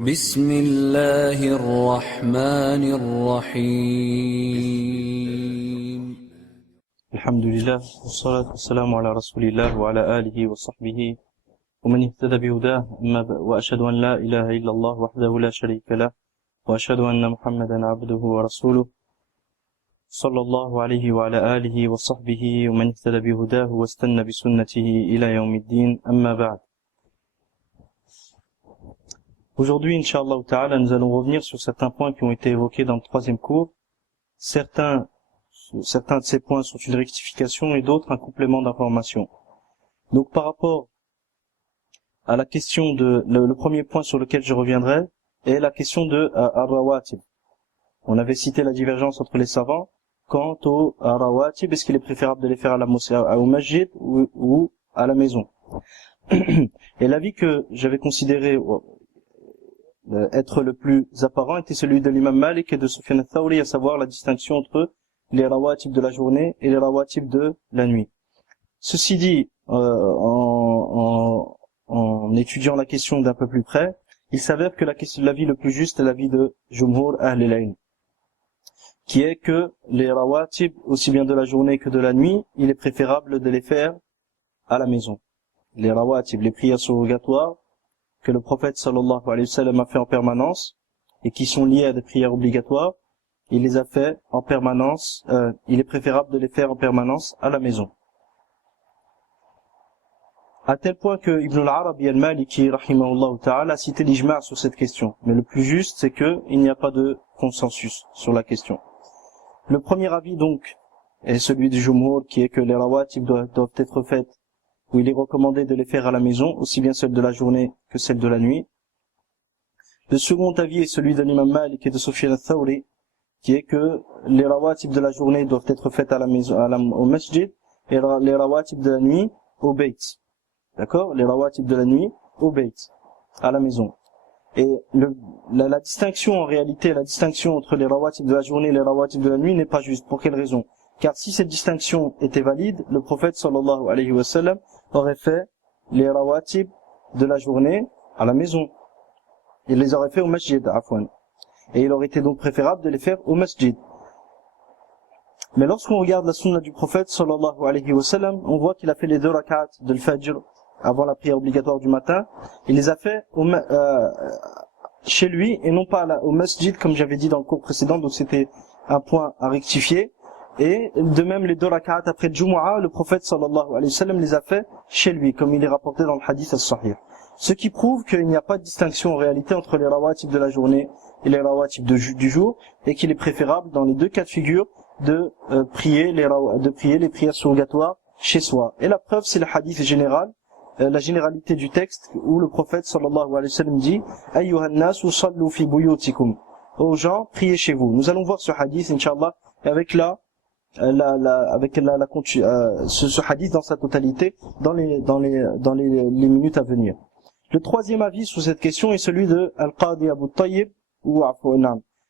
بسم الله الرحمن الرحيم الحمد لله والصلاة والسلام على رسول الله وعلى آله وصحبه ومن اهتدى بهداه وأشهد أن لا إله إلا الله وحده لا شريك له وأشهد أن محمدا عبده ورسوله صلى الله عليه وعلى آله وصحبه ومن اهتدى بهداه واستنى بسنته إلى يوم الدين أما بعد. Aujourd'hui, Inch'Allah Ta'ala, nous allons revenir sur certains points qui ont été évoqués dans le troisième cours. Certains de ces points sont une rectification et d'autres un complément d'information. Donc par rapport à la question le premier point sur lequel je reviendrai est la question de Ar-Rawatib. On avait cité la divergence entre les savants quant au Ar-Rawatib, est-ce qu'il est préférable de les faire au masjid ou à la maison. Et l'avis que j'avais considéré être le plus apparent était celui de l'imam Malik et de Sufyan al-Thawri, à savoir la distinction entre les rawatib de la journée et les rawatib de la nuit. Ceci dit, en étudiant la question d'un peu plus près, il s'avère que l'avis le plus juste est l'avis de Jumhur Ahl al-Ilm, qui est que les rawatib, aussi bien de la journée que de la nuit, il est préférable de les faire à la maison. Les rawatib, les prières surrogatoires, que le prophète sallallahu alayhi wa sallam a fait en permanence, et qui sont liées à des prières obligatoires, il les a fait en permanence, il est préférable de les faire en permanence à la maison. À tel point que Ibn al-Arabi al-Maliki, rahimahullah ta'ala, a cité l'ijma' sur cette question. Mais le plus juste, c'est que il n'y a pas de consensus sur la question. Le premier avis, donc, est celui du Jumhur, qui est que les rawatib doivent être faites, où il est recommandé de les faire à la maison, aussi bien celles de la journée que celles de la nuit. Le second avis est celui de l'imam Malik et de Sufyan al-Thawri, qui est que les rawatib de la journée doivent être faites à la maison, au masjid, et les rawatib de la nuit au bayt. D'accord? Les rawatib de la nuit au bayt, à la maison. Et la distinction, en réalité, la distinction entre les rawatib de la journée et les rawatib de la nuit n'est pas juste. Pour quelle raison? Car si cette distinction était valide, le prophète sallallahu alayhi wa sallam aurait fait les rawatib de la journée à la maison. Il les aurait fait au masjid, afwan. Et il aurait été donc préférable de les faire au masjid. Mais lorsqu'on regarde la sunna du prophète sallallahu alayhi wa sallam, on voit qu'il a fait les 2 rak'at de l'fajr avant la prière obligatoire du matin. Il les a fait chez lui et non pas au masjid, comme j'avais dit dans le cours précédent, donc c'était un point à rectifier. Et de même les 2 rak'at après Jumu'ah, le prophète sallallahu alayhi wa sallam les a fait chez lui, comme il est rapporté dans le hadith as-sahih. Ce qui prouve qu'il n'y a pas de distinction en réalité entre les rawatib de la journée et les rawatib du jour, et qu'il est préférable dans les 2 cas de figure de prier les prières surrogatoires chez soi. Et la preuve, c'est le hadith général, la généralité du texte, où le prophète sallallahu alayhi wa sallam dit Ayyuhan nasu sallu fi buyutikum. Aux gens, priez chez vous. Nous allons voir ce hadith, Inch'Allah, avec ce hadith dans sa totalité dans les minutes à venir. Le troisième avis sur cette question est celui de Al-Qadi Abu Tayyib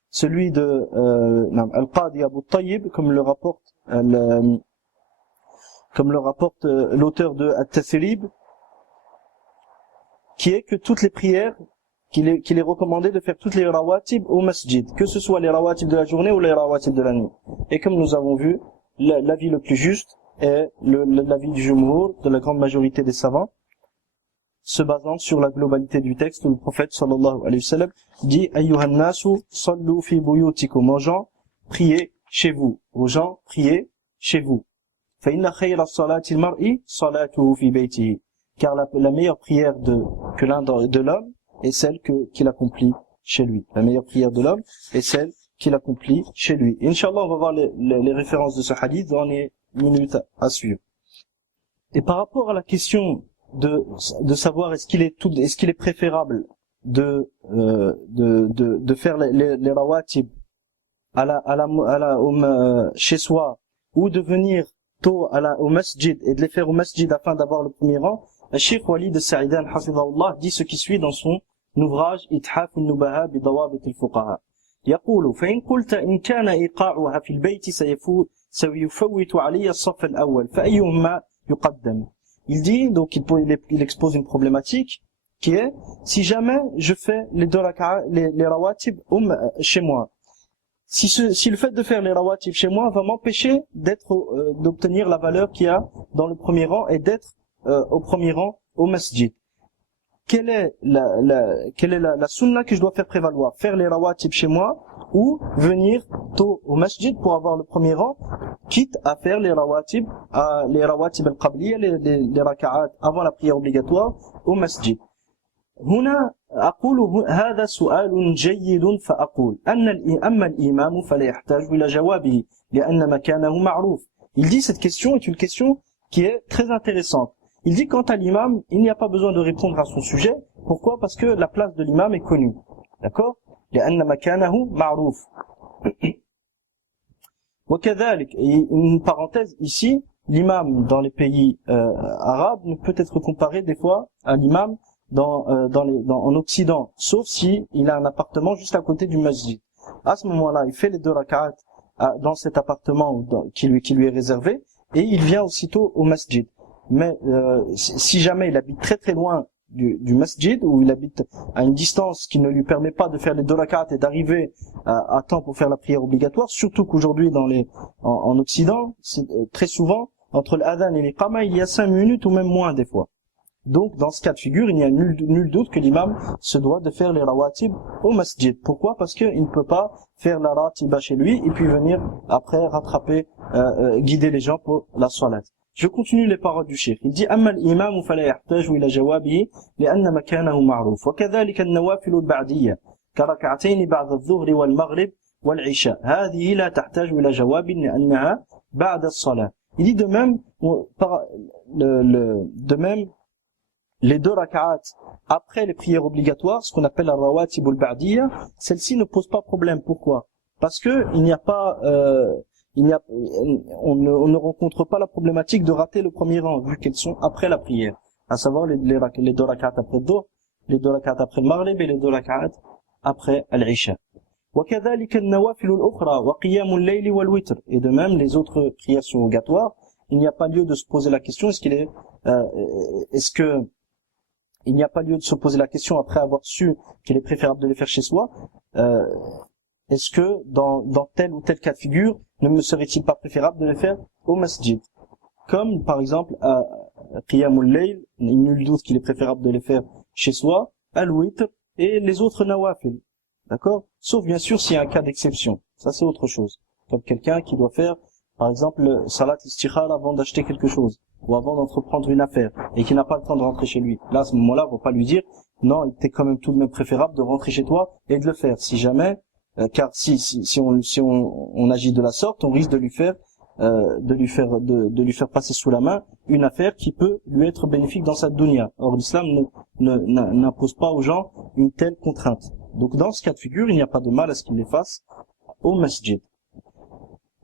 celui de Al-Qadi Abu Tayyib, comme le rapporte l'auteur de At-Tasrib, qui est que toutes les prières qu'il est recommandé de faire toutes les rawatib au masjid, que ce soit les rawatib de la journée ou les rawatib de la nuit. Et comme nous avons vu, l'avis le plus juste est l'avis du jumhur, de la grande majorité des savants, se basant sur la globalité du texte où le prophète sallallahu alayhi wa sallam dit Ayyuhan nasu sallu fi buyutikum. Aux gens, priez chez vous. Aux gens, priez chez vous. Fa inna khayra salati al-mar'i salatuhu fi baytihi. Car la meilleure prière de l'homme est celle qu'il accomplit chez lui. La meilleure prière de l'homme est celle qu'il accomplit chez lui. Inch'Allah, on va voir les références de ce hadith dans les minutes à suivre. Et par rapport à la question de savoir est-ce qu'il est préférable de faire les rawatib chez soi, ou de venir tôt au masjid et de les faire au masjid afin d'avoir le premier rang, le Cheikh Walid Sa'idane hafidhahullah dit ce qui suit dans son ouvrage Ithaf al-Nubaha bi Dawabit al-Fuqaha. يقول فإن قلت إن كان إيقاعها في البيت سيفوت علي الصف الأول فأيهما يقدم. Il dit, donc il expose une problématique, qui est, si jamais je fais les deux raka'a, les rawatib chez moi, si le fait de faire les rawatib chez moi va m'empêcher d'obtenir la valeur qu'il y a dans le premier rang et d'être au premier rang au masjid. Quelle est la sunna que je dois faire prévaloir? Faire les rawatib chez moi ou venir tôt au masjid pour avoir le premier rang, quitte à faire les rawatib al-qabliya, les raka'at avant la prière obligatoire au masjid. هنا أقول هذا سؤال جيد فأقول أما الإمام فلا يحتاج إلى جوابه لأن مكانه معروف. Il dit cette question est une question qui est très intéressante. Il dit quant à l'imam, il n'y a pas besoin de répondre à son sujet. Pourquoi? Parce que la place de l'imam est connue. D'accord? لأن مكانه معروف. وكذلك, une parenthèse ici, l'imam dans les pays arabes ne peut être comparé des fois à l'imam en Occident, sauf si il a un appartement juste à côté du masjid. À ce moment-là, il fait les deux rak'at dans cet appartement qui lui est réservé et il vient aussitôt au masjid. Mais si jamais il habite très très loin du masjid, ou il habite à une distance qui ne lui permet pas de faire les deux rak'at et d'arriver à temps pour faire la prière obligatoire, surtout qu'aujourd'hui en Occident, très souvent entre l'adhan et l'iqama, il y a 5 minutes ou même moins des fois. Donc, dans ce cas de figure, il n'y a nul doute que l'imam se doit de faire les rawatib au masjid. Pourquoi? Parce qu'il ne peut pas faire la ratiba chez lui et puis venir après rattraper, guider les gens pour la salat. Je continue les paroles du cheikh. Il dit أما الإمام فلا يحتاج إلى جوابه لأن مكانه معروف وكذلك النوافل البعدية كركعتين بعد الظهر والمغرب والعشاء هذه لا تحتاج إلى جواب لأنها بعد الصلاة. Il dit de même les deux rak'at après les prières obligatoires, ce qu'on appelle la rawatib al-ba'diyya, celle-ci ne pose pas problème. Pourquoi? Parce que on ne rencontre pas la problématique de rater le premier rang, vu qu'elles sont après la prière. À savoir les deux rak'at après le dhuhr, les deux rak'at après le maghrib et les deux rak'at après al-isha. وكذلك النوافل الأخرى وقيام الليل والوتر. Et de même, les autres prières surrogatoires, il n'y a pas lieu de se poser la question, il n'y a pas lieu de se poser la question après avoir su qu'il est préférable de les faire chez soi. Est-ce que dans tel ou tel cas de figure, ne me serait-il pas préférable de les faire au masjid? Comme par exemple à Qiyamul Layl, il n'y a nul doute qu'il est préférable de les faire chez soi, al-witr et les autres nawafil. D'accord? Sauf bien sûr s'il y a un cas d'exception. Ça c'est autre chose. Comme quelqu'un qui doit faire par exemple salat istikhara avant d'acheter quelque chose, ou avant d'entreprendre une affaire, et qui n'a pas le temps de rentrer chez lui. Là, à ce moment-là, on va pas lui dire, non, il était quand même tout de même préférable de rentrer chez toi et de le faire. Si jamais, car si on agit de la sorte, on risque de lui faire passer sous la main une affaire qui peut lui être bénéfique dans sa dunya. Or, l'islam n'impose pas aux gens une telle contrainte. Donc, dans ce cas de figure, il n'y a pas de mal à ce qu'il les fasse au masjid.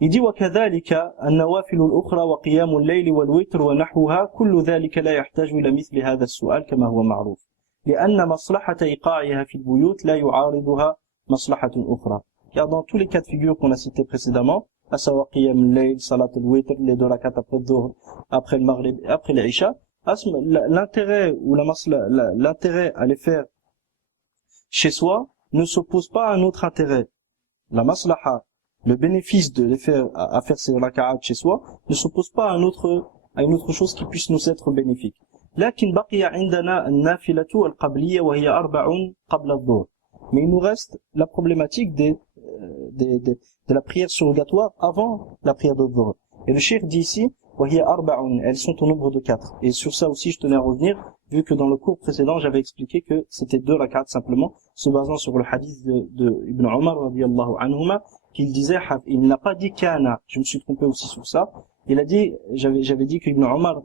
Il dit وكذلك النوافل الأخرى وقيام الليل والوتر ونحوها كل ذلك لا يحتاج إلى مثل هذا السؤال كما هو معروف لأن مصلحة إيقاعها في البيوت لا يعارضها مصلحة أخرى. Car dans tous les cas de figure qu'on a cités précédemment, à savoir qiyam al-layl, salat al-witr, les deux rak'at après le dhuhr, après le maghrib et après l'isha, l'intérêt ou l'intérêt à les faire chez soi ne s'oppose pas à un autre intérêt. La maslaha, le bénéfice de les faire à faire ces raka'at chez soi ne s'oppose pas à une autre chose qui puisse nous être bénéfique. لكن بقي عندنا النافلة القبلية وهي 4 قبل الظهر. Mais il nous reste la problématique de la prière surrogatoire avant la prière de dhuhr. Et le cheikh dit ici وهي 4, elles sont au nombre de 4. Et sur ça aussi je tenais à revenir, vu que dans le cours précédent j'avais expliqué que c'était 2 raka'at simplement, se basant sur le hadith de Ibn Omar radiyallahu anhuma, qu'il disait, il n'a pas dit kana, je me suis trompé aussi sur ça, il a dit, j'avais dit qu'Ibn Omar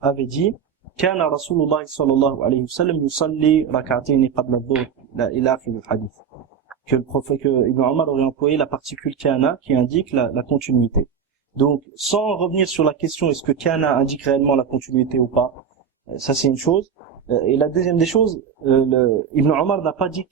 avait dit, kana Rasulullah sallallahu alayhi wa sallam yusalli rak'atayn qabla adh-dhuhr, ila akhir al-hadith. Que Ibn Omar aurait employé la particule kana qui indique la continuité. Donc, sans revenir sur la question, est-ce que kana indique réellement la continuité ou pas, ça c'est une chose. Et la deuxième des choses, Ibn Omar n'a pas dit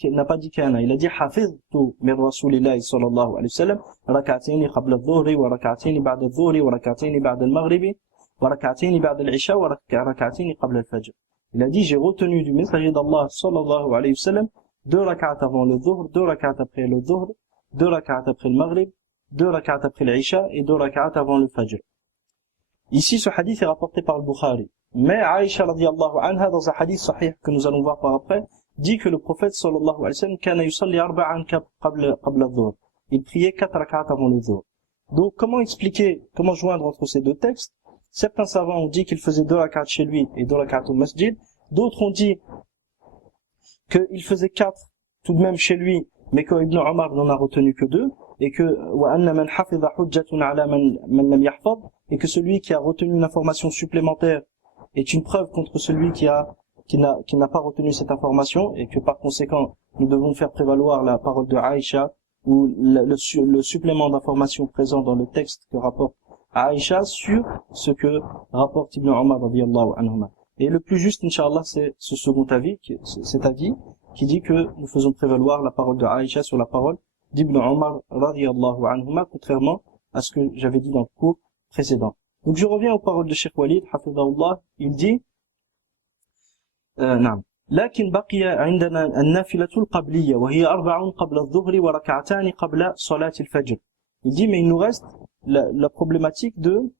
kana, il a dit hafiztu min Rasulillahi sallallahu alayhi wa sallam rak'atayn qabla adh-dhuhri wa rak'atayn ba'da adh-dhuhri wa rak'atayn ba'da al-maghribi wa rak'atayn ba'da al-isha wa rak'atayn qabla al-fajr. Il a dit, j'ai retenu du messager d'Allah, sallallahu alayhi wa sallam, 2 rak'at avant le dhuhr, 2 rak'at après le dhuhr, 2 rak'at après le maghrib, 2 rak'at après l'isha et 2 rak'at avant le fajr. Ici, ce hadith est rapporté par le Bukhari. Mais Aïcha radiyallahu anha, dans un hadith sahih que nous allons voir par après, dit que le prophète sallallahu alayhi wa sallam kana yusalli arba'an qabla adh-dhuhr. Il priait 4 rak'at avant le dhuhr. Donc, comment expliquer, comment joindre entre ces deux textes? Certains savants ont dit qu'il faisait 2 rak'at chez lui et 2 rak'at au masjid. D'autres ont dit qu'il faisait 4 tout de même chez lui, mais que Ibn Omar n'en a retenu que 2, et que وَأَنَّ مَنْ حَفِظَ حُجَّةٌ عَلَى مَنْ لَمْ يَحْفَظْ, et que celui qui a retenu une information supplémentaire est une preuve contre celui qui n'a pas retenu cette information, et que par conséquent nous devons faire prévaloir la parole de Aïcha ou le supplément d'information présent dans le texte que rapporte Aïcha sur ce que rapporte Ibn Omar radiyallahu anhuma. Et le plus juste, Inch'Allah, c'est ce second avis, cet avis qui dit que nous faisons prévaloir la parole de Aïcha sur la parole d'Ibn Omar radiyallahu anhuma, contrairement à ce que j'avais dit dans le cours précédent. Donc je reviens aux paroles de Cheikh Walid, hafidahullah, il dit نعم لكن بقي عندنا النافلة القبلية وهي 4 قبل الظهر وركعتان قبل صلاة الفجر. Il dit mais il nous reste la problématique de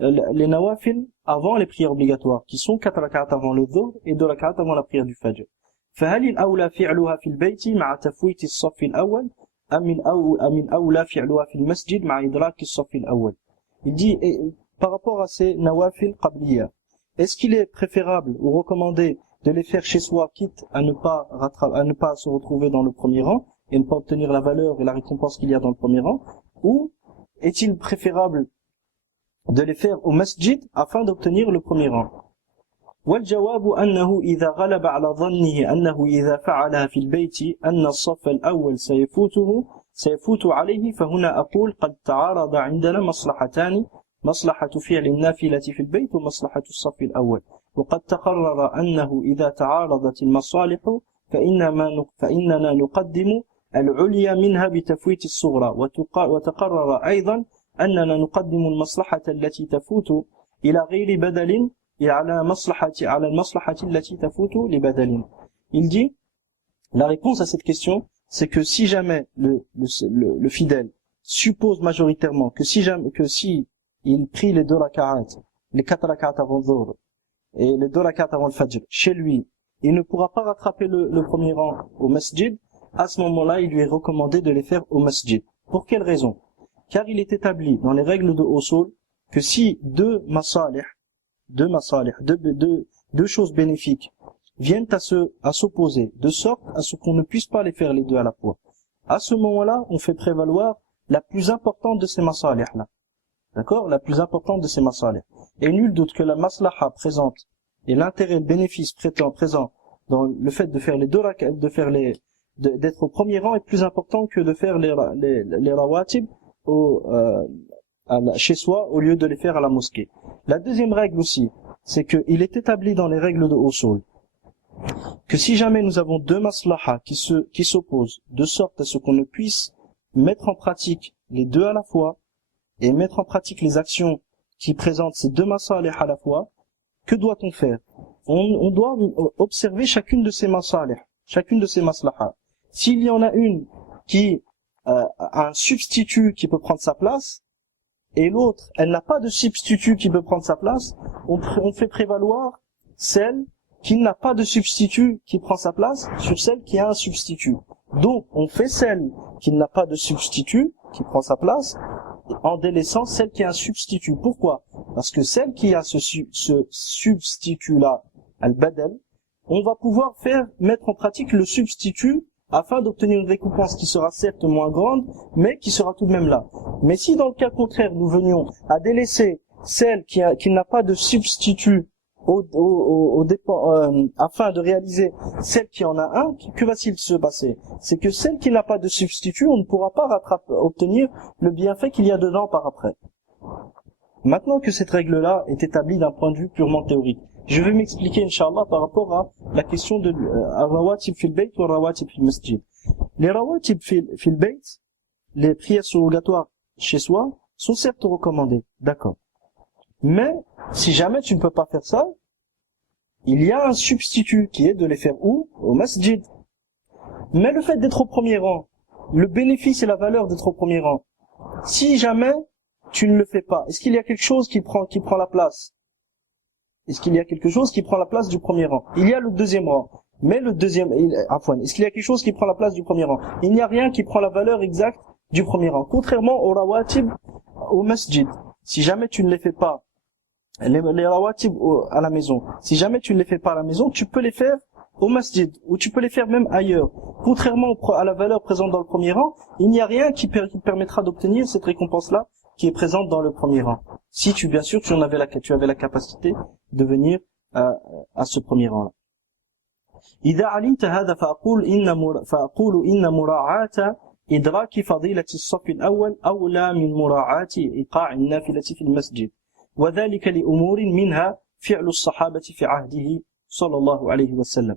les nawafil avant les prières obligatoires qui sont 4 rak'at avant le dhuhr et 2 rak'at avant la prière du fajr. فهل الأولى فعلها في البيت مع تفويت الصف الأول أم الأولى فعلها في المسجد مع إدراك الصف الأول. Il dit par rapport à ces nawafil qabliya, est-ce qu'il est préférable ou recommandé de les faire chez soi, quitte à ne pas se retrouver dans le premier rang et ne pas obtenir la valeur et la récompense qu'il y a dans le premier rang, ou est-il préférable de les faire au masjid afin d'obtenir le premier rang? والجواب أنه إذا غلب على ظنه أنه إذا فعلها في البيت أن الصف الأول سيفوت عليه، فهنا أقول قد تعارض عندنا مصلحتان، مصلحة فعل النافلة في البيت ومصلحة الصف الأول، وقد تقرر أنه إذا تعارضت المصالح فإننا نقدم العليا منها بتفويت الصغرى، وتقرر أيضا أننا نقدم المصلحة التي تفوت إلى غير بدل على المصلحة التي تفوت لبدل. Il dit, la réponse à cette question, c'est que si jamais le fidèle suppose majoritairement que si il prie les 2 rak'at, les 4 rak'at avant le dhuhr et les 2 rak'at avant le fajr chez lui, il ne pourra pas rattraper le premier rang au masjid, à ce moment-là, il lui est recommandé de les faire au masjid. Pour quelle raison? Car il est établi dans les règles de usul que si deux choses bénéfiques viennent à s'opposer, de sorte à ce qu'on ne puisse pas les faire les deux à la fois, à ce moment-là, on fait prévaloir la plus importante de ces masalih-là. D'accord? La plus importante de ces masalih. Et nul doute que la maslaha présente et l'intérêt, le bénéfice présent dans le fait de faire les 2 rak'at, d'être au premier rang est plus important que de faire les rawatib chez soi au lieu de les faire à la mosquée. La deuxième règle aussi, c'est qu'il est établi dans les règles de usul que si jamais nous avons 2 maslahas qui s'opposent de sorte à ce qu'on ne puisse mettre en pratique les 2 à la fois et mettre en pratique les actions qui présentent ces 2 masalih à la fois, que doit-on faire? On doit observer chacune de ces masalih, chacune de ces maslahas. S'il y en a une qui a un substitut qui peut prendre sa place, et l'autre, elle n'a pas de substitut qui peut prendre sa place, on fait prévaloir celle qui n'a pas de substitut qui prend sa place sur celle qui a un substitut. Donc, on fait celle qui n'a pas de substitut qui prend sa place en délaissant celle qui a un substitut. Pourquoi? Parce que celle qui a ce substitut-là, al-badal, on va pouvoir mettre en pratique le substitut afin d'obtenir une récompense qui sera certes moins grande, mais qui sera tout de même là. Mais si dans le cas contraire, nous venions à délaisser celle qui n'a pas de substitut afin de réaliser celle qui en a un, que va-t-il se passer? C'est que celle qui n'a pas de substitut, on ne pourra pas obtenir le bienfait qu'il y a dedans par après. Maintenant que cette règle-là est établie d'un point de vue purement théorique, je vais m'expliquer, Inch'Allah, par rapport à la question de rawatib fil bayt ou rawatib fil masjid. Les rawatib fil bayt, les prières surrogatoires chez soi, sont certes recommandées, d'accord. Mais, si jamais tu ne peux pas faire ça, il y a un substitut qui est de les faire où? Au masjid. Mais le fait d'être au premier rang, le bénéfice et la valeur d'être au premier rang, si jamais tu ne le fais pas, est-ce qu'il y a quelque chose qui prend la place? Est-ce qu'il y a quelque chose qui prend la place du premier rang? Il y a le deuxième rang. Mais le deuxième, est-ce qu'il y a quelque chose qui prend la place du premier rang? Il n'y a rien qui prend la valeur exacte du premier rang. Contrairement aux rawatib au masjid. Si jamais tu ne les fais pas, les rawatib à la maison, si jamais tu ne les fais pas à la maison, tu peux les faire au masjid, ou tu peux les faire même ailleurs. Contrairement à la valeur présente dans le premier rang, il n'y a rien qui permettra d'obtenir cette récompense-là qui est présente dans le premier rang. Si bien sûr, tu avais la capacité de venir à ce premier rang-là. إذا علمت هذا فأقول إن مراعاة إدراك فضيلة الصف الأول أولى من مراعاة إيقاع النافلة في المسجد وذلك لأمور منها فعل الصحابة في عهده صلى الله عليه وسلم.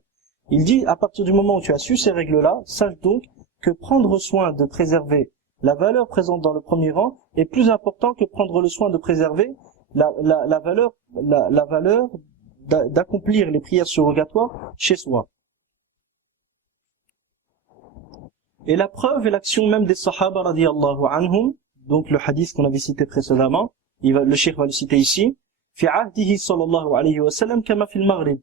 Il dit, à partir du moment où tu as su ces règles-là, sache donc que prendre soin de préserver la valeur présente dans le premier rang est plus important que prendre le soin de préserver la valeur d'accomplir les prières surrogatoires chez soi. Et la preuve est l'action même des sahaba radiyallahu anhum, donc le hadith qu'on avait cité précédemment, le cheikh va le citer ici, في عهده صلى الله عليه وسلم كما في المغرب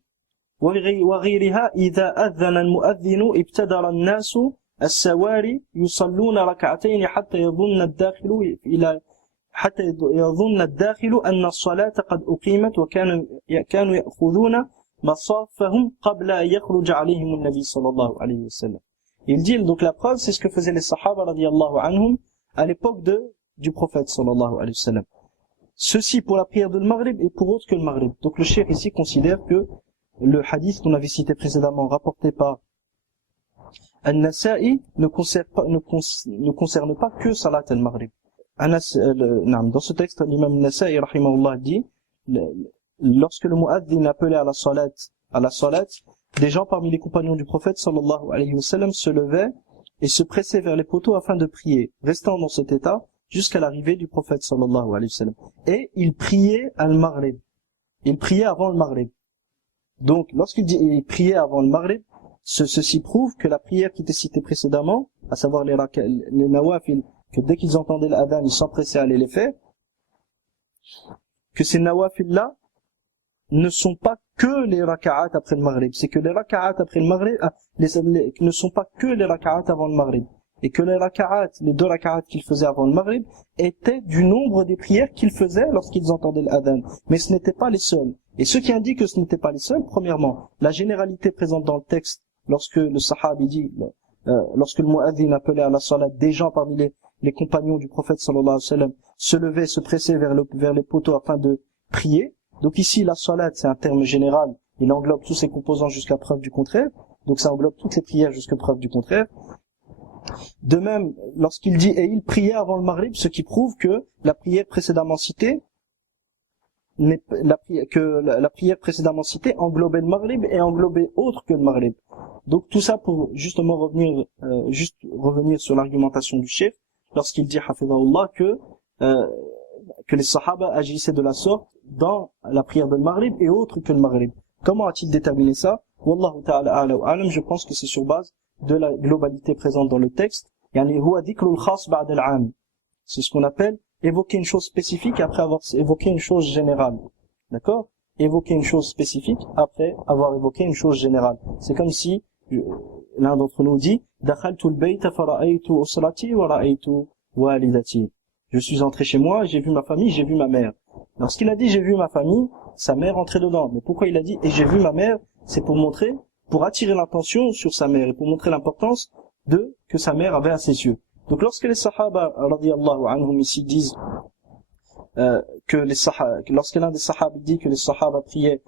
وغيرها إذا أذن المؤذن ابتدر الناس السواري يصلون ركعتين حتى يظن الداخل أن الصلاة قد أقيمت وكانوا يأخذون مصافهم قبل أن يخرج عليهم النبي صلى الله عليه وسلم. Il dit, donc la preuve, c'est ce que faisaient les sahaba radiyallahu anhum à l'époque du prophète sallallahu alayhi wa sallam. Ceci pour la prière de Maghrib et pour autre que le Maghrib. Donc le cheikh ici considère que le hadith qu'on avait cité précédemment, rapporté par An-Nasa'i, ne concerne pas que Salat al-Maghrib. Dans ce texte, l'imam An-Nasa'i rahimahullah dit, lorsque le mu'adhin appelait à la salat, des gens parmi les compagnons du prophète sallallahu alayhi wa sallam se levaient et se pressaient vers les poteaux afin de prier, restant dans cet état jusqu'à l'arrivée du prophète sallallahu alayhi wa sallam. Et il priait al-Maghrib. Il priait avant le Maghrib. Donc, lorsqu'il dit il priait avant le Maghrib, ceci prouve que la prière qui était citée précédemment, à savoir les nawafil, que dès qu'ils entendaient l'adhan, ils s'empressaient à aller les faire, que ces nawafil-là ne sont pas que les raka'at après le Maghrib. C'est que les raka'at après le Maghrib ne sont pas que les raka'at avant le Maghrib. Et que les deux raka'at qu'ils faisaient avant le Maghrib étaient du nombre des prières qu'ils faisaient lorsqu'ils entendaient l'adhan. Mais ce n'étaient pas les seuls. Et ce qui indique que ce n'étaient pas les seuls, premièrement, la généralité présente dans le texte, lorsque le sahabi dit, lorsque le mu'adhin appelait à la salat, des gens parmi les compagnons du prophète sallallahu alayhi wa sallam se levaient, se pressaient vers les poteaux afin de prier. Donc ici, la salat, c'est un terme général, il englobe tous ses composants jusqu'à preuve du contraire, donc ça englobe toutes les prières jusqu'à preuve du contraire. De même, lorsqu'il dit « et il priait avant le Maghrib », ce qui prouve que la prière précédemment citée, la prière précédemment citée englobait le Maghrib et englobait autre que le Maghrib. Donc tout ça pour justement revenir sur l'argumentation du cheikh, lorsqu'il dit « hafidhahullah » que les sahaba agissaient de la sorte dans la prière de Maghrib et autre que le Maghrib. Comment a-t-il déterminé ça? Wallahu ta'ala a'la wa a'lam, je pense que c'est sur base de la globalité présente dans le texte. Yani huwa dhikrul khas ba'd al-'am. C'est ce qu'on appelle évoquer une chose spécifique après avoir évoqué une chose générale. D'accord? Évoquer une chose spécifique après avoir évoqué une chose générale. C'est comme si l'un d'entre nous dit dakhaltu al-bayta fara'aytu usrati wa ra'aytu walidati. Je suis entré chez moi, j'ai vu ma famille, j'ai vu ma mère. Lorsqu'il a dit j'ai vu ma famille, sa mère entrait dedans. Mais pourquoi il a dit et j'ai vu ma mère? C'est pour attirer l'attention sur sa mère et pour montrer l'importance que sa mère avait à ses yeux. Donc lorsque les sahaba radiyallahu anhum ici disent lorsque l'un des sahaba dit que les sahaba priaient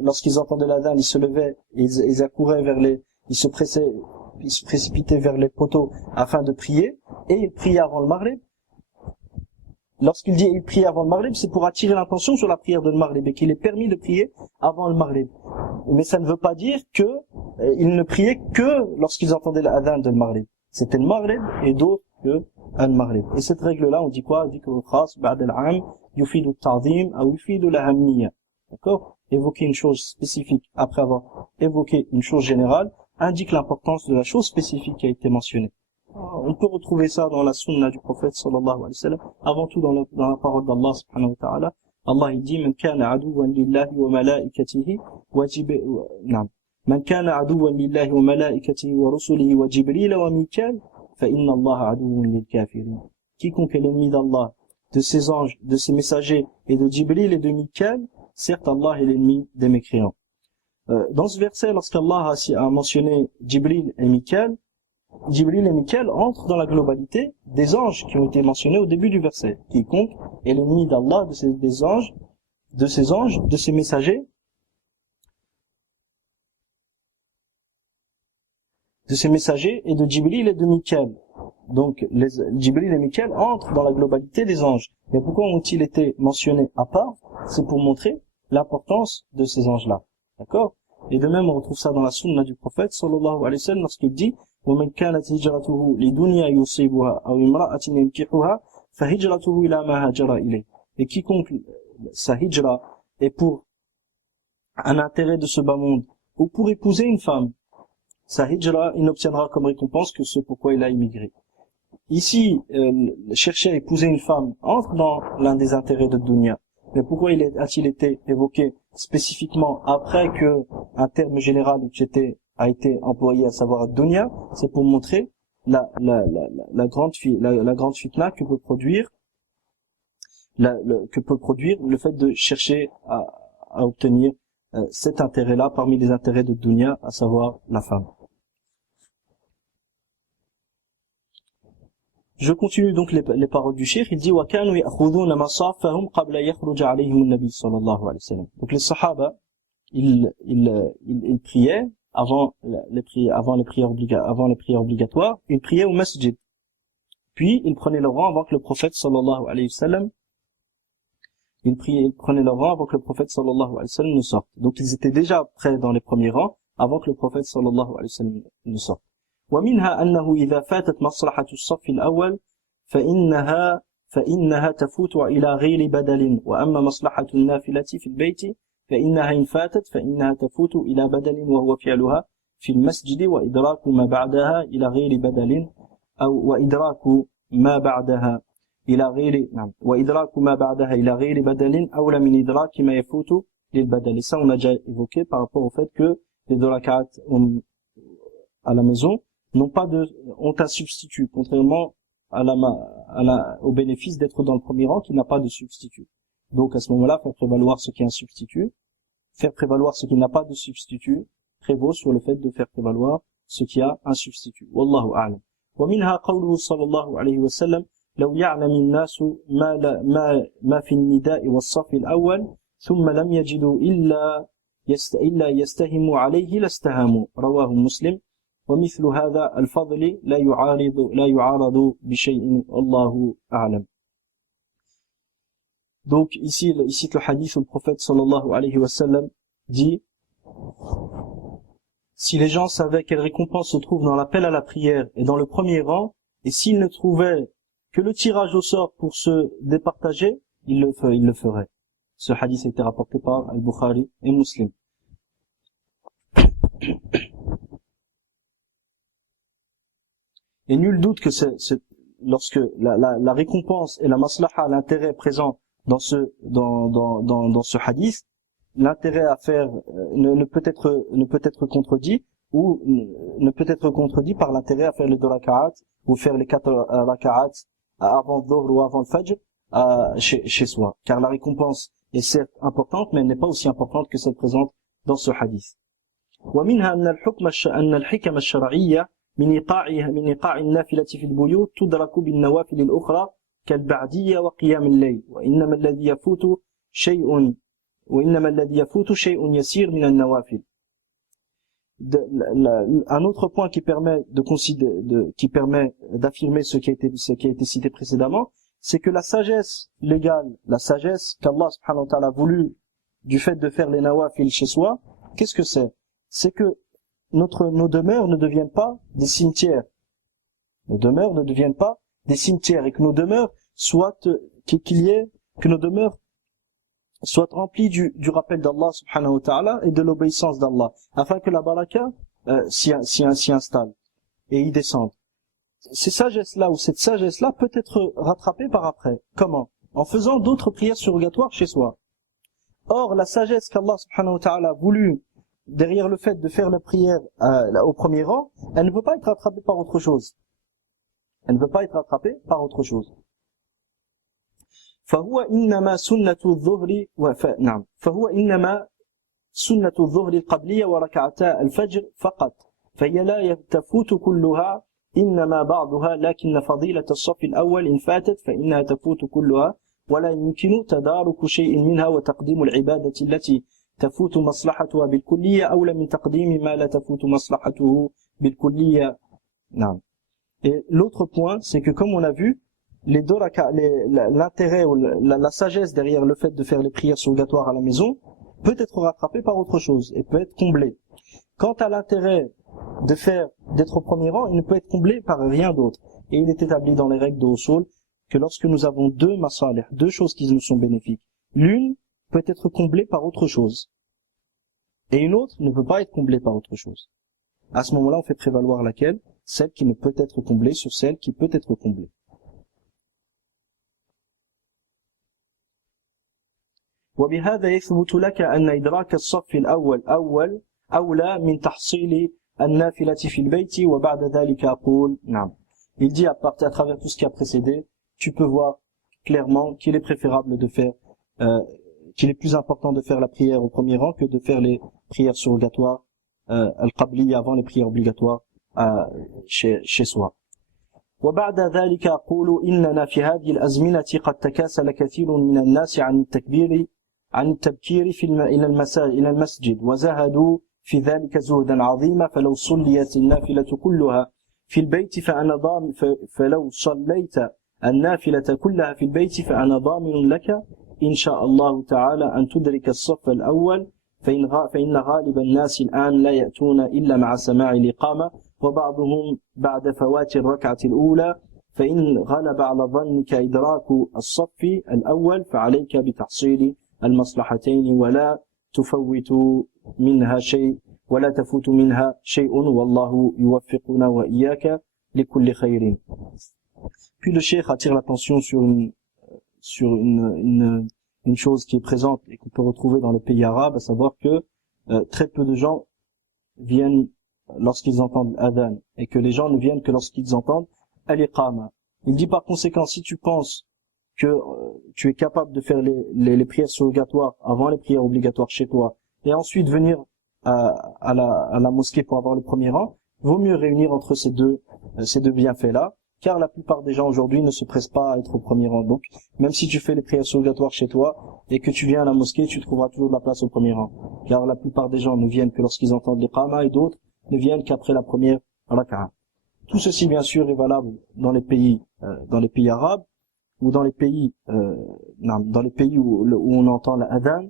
lorsqu'ils entendaient l'adhan, ils se levaient et ils accouraient ils se précipitaient vers les poteaux afin de prier et ils priaient avant le Maghrib. Lorsqu'il dit il prie avant le Maghrib, c'est pour attirer l'attention sur la prière de le Maghrib et qu'il est permis de prier avant le Maghrib. Mais ça ne veut pas dire que ils ne priaient que lorsqu'ils entendaient l'adhan de le Maghrib. C'était le Maghrib et d'autres que le Maghrib. Et cette règle-là, on dit quoi? On dit que khas ba'd al-'am yufidu at-ta'zim ou yufidu al-ahamiyya. D'accord? évoquer une chose spécifique après avoir évoqué une chose générale indique l'importance de la chose spécifique qui a été mentionnée. On peut retrouver ça dans la sunna du prophète sallallahu alayhi wa sallam, avant tout dans la parole d'Allah subhanahu wa ta'ala. Allah il dit: Man kana aduwan lillahi wa malaikatihi wa jibril, man kana aduwan lillahi wa malaikatihi wa rusulihi wa jibril wa mikal, fa inna Allah aduwwun lil kafirin. Quiconque est l'ennemi d'Allah, de ses anges, de ses messagers et de Jibril et de Mikael, certes Allah est l'ennemi des mécréants. Dans ce verset, lorsqu'Allah a mentionné Jibril et Mikael entrent dans la globalité des anges qui ont été mentionnés au début du verset. Quiconque est l'ennemi d'Allah, de ses anges, de ses messagers, et de Jibril et de Mikael. Donc, Jibril et Mikael entrent dans la globalité des anges. Mais pourquoi ont-ils été mentionnés à part? C'est pour montrer l'importance de ces anges-là. D'accord? Et de même, on retrouve ça dans la sunna du prophète, sallallahu alayhi wa sallam, lorsqu'il dit: وَمَنْ كَانَتْ هِجْرَتُهُ لِدُنْيَا يُصِيبُهَا أَوْ امْرَأَةٍ يَنْكِحُهَا فَهِجْرَتُهُ إِلَى مَا هَاجَرَ إِلَيْهِ. Et quiconque sa hijra est pour un intérêt de ce bas monde, ou pour épouser une femme, sa hijra, il n'obtiendra comme récompense que ce pourquoi il a immigré. Ici, chercher à épouser une femme entre dans l'un des intérêts de dunya. Mais pourquoi a-t-il été évoqué spécifiquement après que un terme général a été employé, à savoir dunya? C'est pour montrer la grande fitna que peut produire le fait de chercher à obtenir cet intérêt-là parmi les intérêts de dunya, à savoir la femme. Je continue donc les paroles du cheikh. Il dit: وَكَانُوا يَأْخُذُونَ مَصَافَهُمْ قَبْلَ يَخْرُجَ عَلَيْهِمُ النَّبِيُّ صَلَّى اللَّهُ عَلَيْهِ وسلم. Donc les sahaba, ils priaient avant les prières obligatoires, ils priaient au masjid. Puis ils prenaient leur rang avant que le prophète sallallahu alayhi wa sallam ne sorte. Donc ils étaient déjà prêts dans les premiers rangs avant que le prophète sallallahu alayhi wa sallam ne sorte. ومنها أنه إذا فاتت مصلحة الصف الأول فإنها تفوت إلى غير بدل، وأما مصلحة النافلة في البيت فإنها إن فاتت فإنها تفوت إلى بدل وهو فعلها في المسجد وإدراك ما بعدها إلى غير بدل أولى من إدراك ما يفوت للبدل. Et ça on a déjà évoqué par rapport au fait que les deux rak'at à la maison ont un substitut, contrairement au bénéfice d'être dans le premier rang qui n'a pas de substitut. Donc à ce moment-là, faire prévaloir ce qui est un substitut, faire prévaloir ce qui n'a pas de substitut, prévaut sur le fait de faire prévaloir ce qui a un substitut. Wallahu a'lam. ومنها قوله صلى الله عليه وسلم: لو يعلم الناس ما في النداء والصف الأول ثم لم يجدوا إلا يستهموا عليه لاستهاموا. رواه مسلم. ومثل هذا الفضل لا يعارض بشيء الله أعلم. Donc ici il cite le hadith où le prophète sallallahu alayhi wa sallam dit: si les gens savaient quelle récompense se trouve dans l'appel à la prière et dans le premier rang, et s'ils ne trouvaient que le tirage au sort pour se départager, ils le feraient. Ce hadith a été rapporté par Al-Bukhari et Muslim. Et nul doute que lorsque la récompense et la maslaha, l'intérêt présent dans ce hadith, l'intérêt à faire ne peut être contredit par l'intérêt à faire les 2 rak'at ou faire les 4 rak'at avant le dhuhr ou avant le fajr chez soi, car la récompense est certes importante, mais elle n'est pas aussi importante que celle présente dans ce hadith. ومنها أن الحكم الشرعية من إيقاع النافلة في البيوت تدرك بالنوافل الأخرى كالبعدية وقيام الليل وإنما الذي يفوت شيء يسير من النوافل. Un autre point qui permet d'affirmer ce qui a été cité précédemment, c'est que la sagesse légale, la sagesse qu'Allah subhanahu wa ta'ala a voulu du fait de faire les nawafil chez soi, qu'est-ce que c'est? C'est que nos demeures ne deviennent pas des cimetières. Nos demeures ne deviennent pas des cimetières et que nos demeures que nos demeures soit remplie du rappel d'Allah subhanahu wa ta'ala et de l'obéissance d'Allah, afin que la baraka s'y installe et y descende. Ces sagesses-là ou cette sagesse-là peut être rattrapée par après. Comment? En faisant d'autres prières surrogatoires chez soi. Or, la sagesse qu'Allah subhanahu wa ta'ala a voulu derrière le fait de faire la prière au premier rang, elle ne peut pas être rattrapée par autre chose. Elle ne peut pas être rattrapée par autre chose. فهو إنما سنة الظهر نعم فهو إنما سنة الظهر القبلية وركعتا الفجر فقط فهي لا تفوت كلها إنما بعضها لكن فضيلة الصف الأول إن فاتت فإنها تفوت كلها ولا يمكن تدارك شيء منها وتقديم العبادة التي تفوت مصلحتها بالكلية أولى من تقديم ما لا تفوت مصلحته بالكلية. نعم. Et l'autre point, c'est que comme on a vu, les deux l'intérêt ou la sagesse derrière le fait de faire les prières surrogatoires à la maison peut être rattrapé par autre chose et peut être comblé. Quant à l'intérêt d'être au premier rang, il ne peut être comblé par rien d'autre. Et il est établi dans les règles de Usul que lorsque nous avons deux masalih, deux choses qui nous sont bénéfiques, l'une peut être comblée par autre chose et une autre ne peut pas être comblée par autre chose. À ce moment-là, on fait prévaloir laquelle? Celle qui ne peut être comblée sur celle qui peut être comblée. وبهذا يثبت لك أن إدراك الصف الأول أولى من تحصيل النافلة في البيت وبعد ذلك أقول نعم. Il dit à travers tout ce qui a précédé, tu peux voir clairement qu'il est préférable de faire, qu'il est plus important de faire la prière au premier rang que de faire les prières surrogatoires, al-qabli avant les prières obligatoires chez soi. وبعد ذلك أقول إننا في هذه الأزمنة قد تكاسل كثير من الناس عن التبكير إلى المسجد وزهدوا في ذلك زهدا عظيما فلو صليت النافلة كلها في البيت فلو صليت النافلة كلها في البيت فأنا ضامن لك إن شاء الله تعالى أن تدرك الصف الأول فإن غالب الناس الآن لا يأتون إلا مع سماع الإقامة وبعضهم بعد فوات الركعة الأولى فإن غلب على ظنك إدراك الصف الأول فعليك بتحصيل المصلحتين ولا تفوت منها شيء والله يوفقنا وإياك لكل خير. Puis le cheikh attire l'attention sur une chose qui est présente et qu'on peut retrouver dans les pays arabes, à savoir que très peu de gens viennent lorsqu'ils entendent l'adhan et que les gens ne viennent que lorsqu'ils entendent al-iqama. Il dit par conséquent, si tu penses que tu es capable de faire les prières surrogatoires avant les prières obligatoires chez toi et ensuite venir à la mosquée pour avoir le premier rang, vaut mieux réunir entre ces deux bienfaits-là, car la plupart des gens aujourd'hui ne se pressent pas à être au premier rang. Donc, même si tu fais les prières surrogatoires chez toi et que tu viens à la mosquée, tu trouveras toujours de la place au premier rang. Car la plupart des gens ne viennent que lorsqu'ils entendent l'iqama et d'autres ne viennent qu'après la première raka'a. Tout ceci, bien sûr, est valable dans les pays arabes ou dans les pays où on entend la adhan.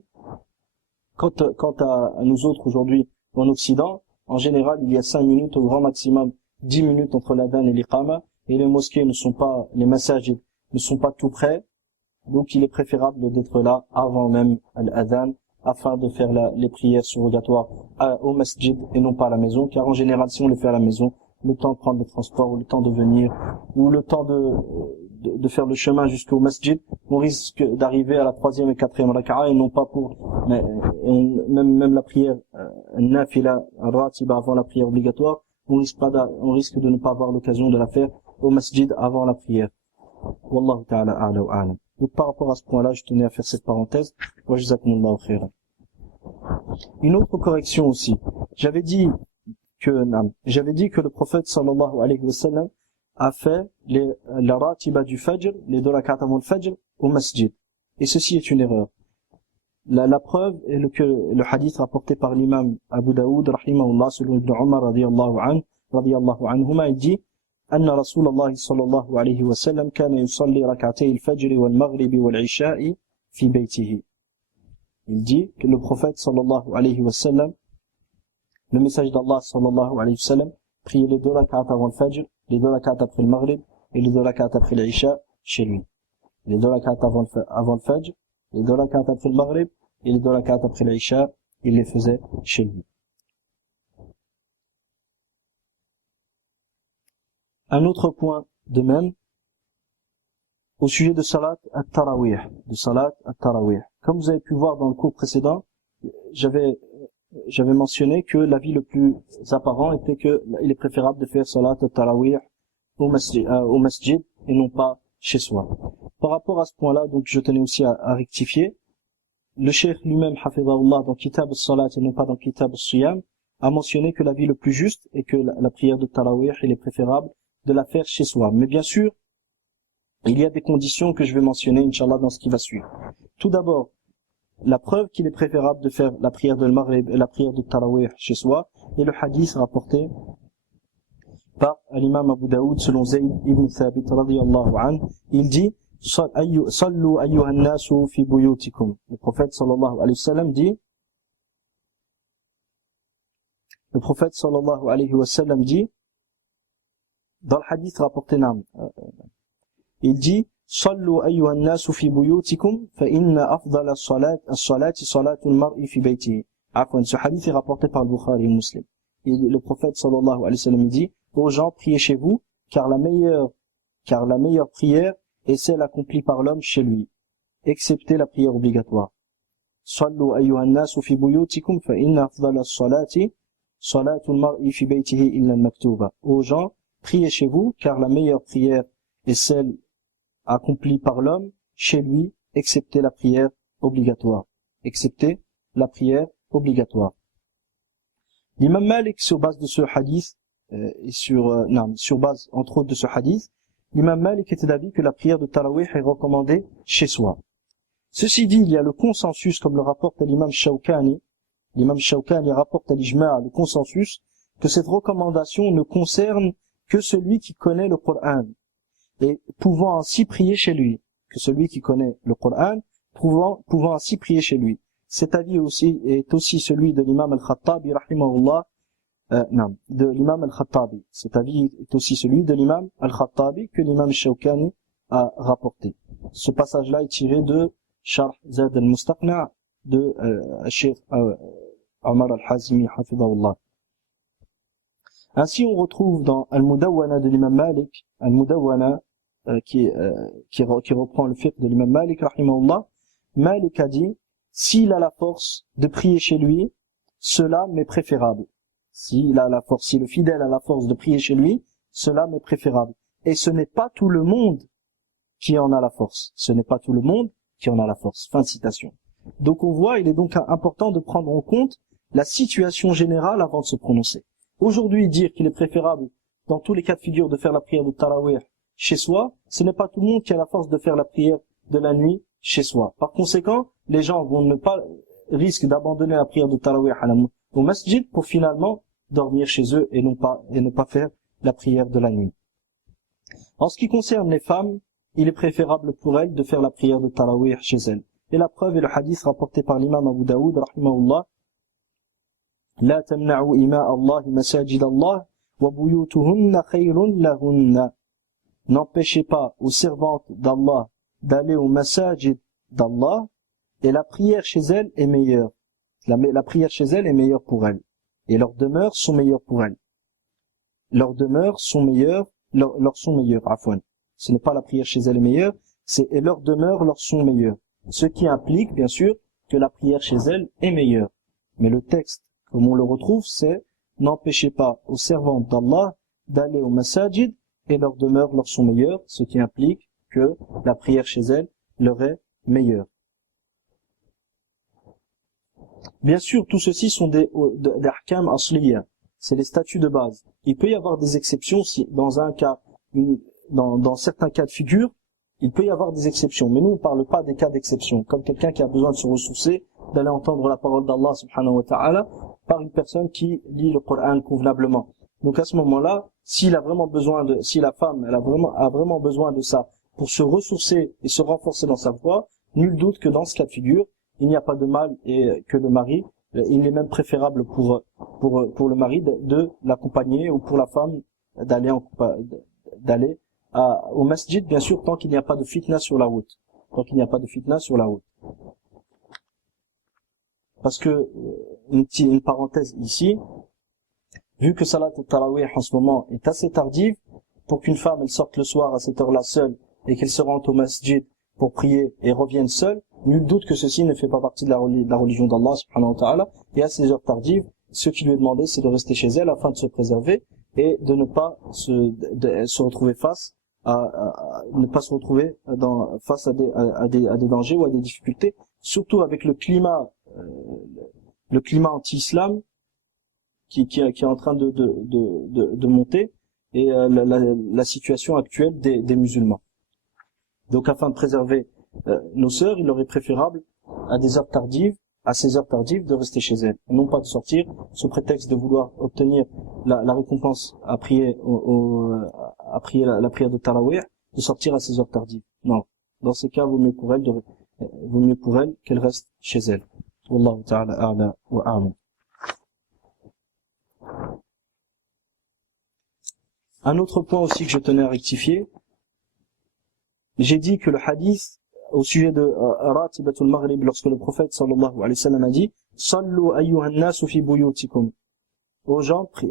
Quant à nous autres aujourd'hui en Occident, en général, il y a 5 minutes au grand maximum, 10 minutes entre l'adhan et l'iqama, et les mosquées les massajids ne sont pas tout près, donc il est préférable d'être là avant même l'adhan, afin de faire les prières surrogatoires au masjid et non pas à la maison, car en général, si on les fait à la maison, le temps de prendre les transports, ou le temps de venir, ou le temps de faire le chemin jusqu'au masjid, on risque d'arriver à la 3e et 4e raka'a et non pas même la prière nafila ratiba avant la prière obligatoire, on risque de ne pas avoir l'occasion de la faire au masjid avant la prière. Wallahu ta'ala a'la wa a'lam. Donc par rapport à ce point-là, je tenais à faire cette parenthèse. Wa jazakumullahu khairan. Une autre correction aussi. J'avais dit que le prophète sallallahu alayhi wa sallam a fait la ratiba du fajr, les 2 rak'at avant le fajr, au masjid. Et ceci est une erreur. La preuve est le hadith rapporté par l'imam Abu Daoud, rahimahullah, selon Ibn Umar, radiyallahu anhuma, il dit, أن رسول الله صلى الله عليه وسلم كان يصلي ركعتي الفجر والمغرب والعشاء في بيته. Il dit que le prophète sallallahu alayhi wa sallam, le message d'Allah sallallahu alayhi wa sallam, priait les 2 rak'at avant le fajr, les 2 rak'at après le maghrib et les 2 rak'at après l'isha chez lui. Les 2 rak'at avant le fajr Les 2 rak'at après le Maghrib et les 2 rak'at après l'Isha, il les faisait chez lui. Un autre point de même, au sujet de Salat at-Tarawih, Comme vous avez pu voir dans le cours précédent, j'avais mentionné que l'avis le plus apparent était que il est préférable de faire Salat at-Tarawih au masjid et non pas chez soi. Par rapport à ce point-là, donc je tenais aussi à rectifier. Le cheikh lui-même, hafidhahullah, dans Kitab al-Salat et non pas dans Kitab al-Siyam, a mentionné que l'avis le plus juste est que la prière de Tarawih, il est préférable de la faire chez soi. Mais bien sûr, il y a des conditions que je vais mentionner, Inch'Allah, dans ce qui va suivre. Tout d'abord, la preuve qu'il est préférable de faire la prière de Maghrib et la prière de Tarawih chez soi, et le hadith rapporté par l'imam Abu Daoud selon Zayd ibn Thabit radiyallahu anhu. Il dit, Sallu ayyuhan nasu fi buyutikum. Le prophète sallallahu alayhi wa sallam dit, dans le hadith rapporté il dit, Sallu ayyuhan nasu fi buyutikum, fa inna afdala as-salati salatul mar'i fi baytihi. Ce hadith est rapporté par le Bukhari et Muslim. Et le prophète sallallahu alayhi wa sallam dit, aux gens, priez chez vous, car la meilleure prière est celle accomplie par l'homme chez lui, excepté la prière obligatoire. Sallu ayyuhan nasu fi buyutikum, fa inna afdala as-salati salatul mar'i fi baytihi illa al-maktuba. Aux gens, priez chez vous, car la meilleure prière est celle accomplie par l'homme chez lui, excepté la prière obligatoire. L'imam Malik, sur base de ce hadith, sur base entre autres de ce hadith, l'imam Malik était d'avis que la prière de Tarawih est recommandée chez soi. Ceci dit, il y a le consensus, comme le rapporte l'imam Shawkani. L'imam Shawkani rapporte à l'Ijma' le consensus que cette recommandation ne concerne que celui qui connaît le Coran et pouvant ainsi prier chez lui. Que celui qui connaît le Coran pouvant ainsi prier chez lui. Cet avis est aussi celui de l'imam al-Khattabi, rahimahullah, de l'imam al-Khattabi. Cet avis est aussi celui de l'imam al-Khattabi que l'imam Shawkani a rapporté. Ce passage-là est tiré de Sharh Zad al-Mustaqna' de Cheikh Omar al-Hazmi, hafidhahullah. Ainsi, on retrouve dans Al-Mudawwana de l'imam Malik, Al-Mudawwana, qui reprend le fiqh de l'imam Malik, rahimahullah. Malik a dit, s'il a la force de prier chez lui, cela m'est préférable. Si le fidèle a la force de prier chez lui, cela m'est préférable. Et ce n'est pas tout le monde qui en a la force. Fin de citation. Donc on voit, il est donc important de prendre en compte la situation générale avant de se prononcer. Aujourd'hui, dire qu'il est préférable, dans tous les cas de figure, de faire la prière de Tarawih chez soi, ce n'est pas tout le monde qui a la force de faire la prière de la nuit chez soi. Par conséquent, les gens risquent d'abandonner la prière de Tarawih au masjid pour finalement dormir chez eux et ne pas faire la prière de la nuit. En ce qui concerne les femmes, il est préférable pour elles de faire la prière de Tarawih chez elles. Et la preuve est le hadith rapporté par l'imam Abu Daoud, rahimahullah, La tamna'u ima Allah masajid Allah wa buyutuhunna khayrun lahunna. N'empêchez pas aux servantes d'Allah d'aller au masajid d'Allah, et la prière chez elles est meilleure. La prière chez elles est meilleure pour elles. Et leurs demeures sont meilleures pour elles. Leurs sont meilleures, afwan. Ce n'est pas la prière chez elles est meilleure, et leurs demeures leur sont meilleures. Ce qui implique, bien sûr, que la prière chez elles est meilleure. Mais le texte, comme on le retrouve, c'est « N'empêchez pas aux servantes d'Allah d'aller au masajid et leurs demeures leur sont meilleures », ce qui implique que la prière chez elles leur est meilleure. Bien sûr, tout ceci sont des ahkam asliya, c'est les statuts de base. Il peut y avoir des exceptions si, dans certains cas de figure, il peut y avoir des exceptions. Mais nous, on ne parle pas des cas d'exception, comme quelqu'un qui a besoin de se ressourcer, d'aller entendre la parole d'Allah subhanahu wa ta'ala par une personne qui lit le Coran convenablement. Donc à ce moment-là, si la femme, a vraiment besoin de ça pour se ressourcer et se renforcer dans sa foi, nul doute que dans ce cas de figure, il n'y a pas de mal et que le mari, il est même préférable pour le mari de l'accompagner ou pour la femme d'aller au masjid, bien sûr, tant qu'il n'y a pas de fitna sur la route. parce que, une parenthèse ici, vu que Salat al-Tarawih en ce moment est assez tardive, pour qu'une femme elle sorte le soir à cette heure-là seule et qu'elle se rende au masjid pour prier et revienne seule, nul doute que ceci ne fait pas partie de la religion d'Allah subhanahu wa ta'ala. Et à ces heures tardives, ce qui lui est demandé, c'est de rester chez elle afin de se préserver et de ne pas se retrouver face face à des dangers ou à des difficultés, surtout avec le climat anti-islam qui est en train de monter et la situation actuelle des musulmans. Donc afin de préserver nos sœurs, il leur est préférable à ces heures tardives de rester chez elles, et non pas de sortir sous prétexte de vouloir obtenir la récompense à prier la prière de Tarawih, de sortir à ces heures tardives. Non. Dans ces cas, vaut mieux pour elle qu'elle reste chez elle. Wallahu ta'ala a'la wa a'lam. Un autre point aussi que je tenais à rectifier, j'ai dit que le hadith au sujet de Ratibatul Maghrib, lorsque le prophète sallallahu alayhi wa sallam a dit Sallu ayyuhan nasu fi buyutikum, aux gens prient.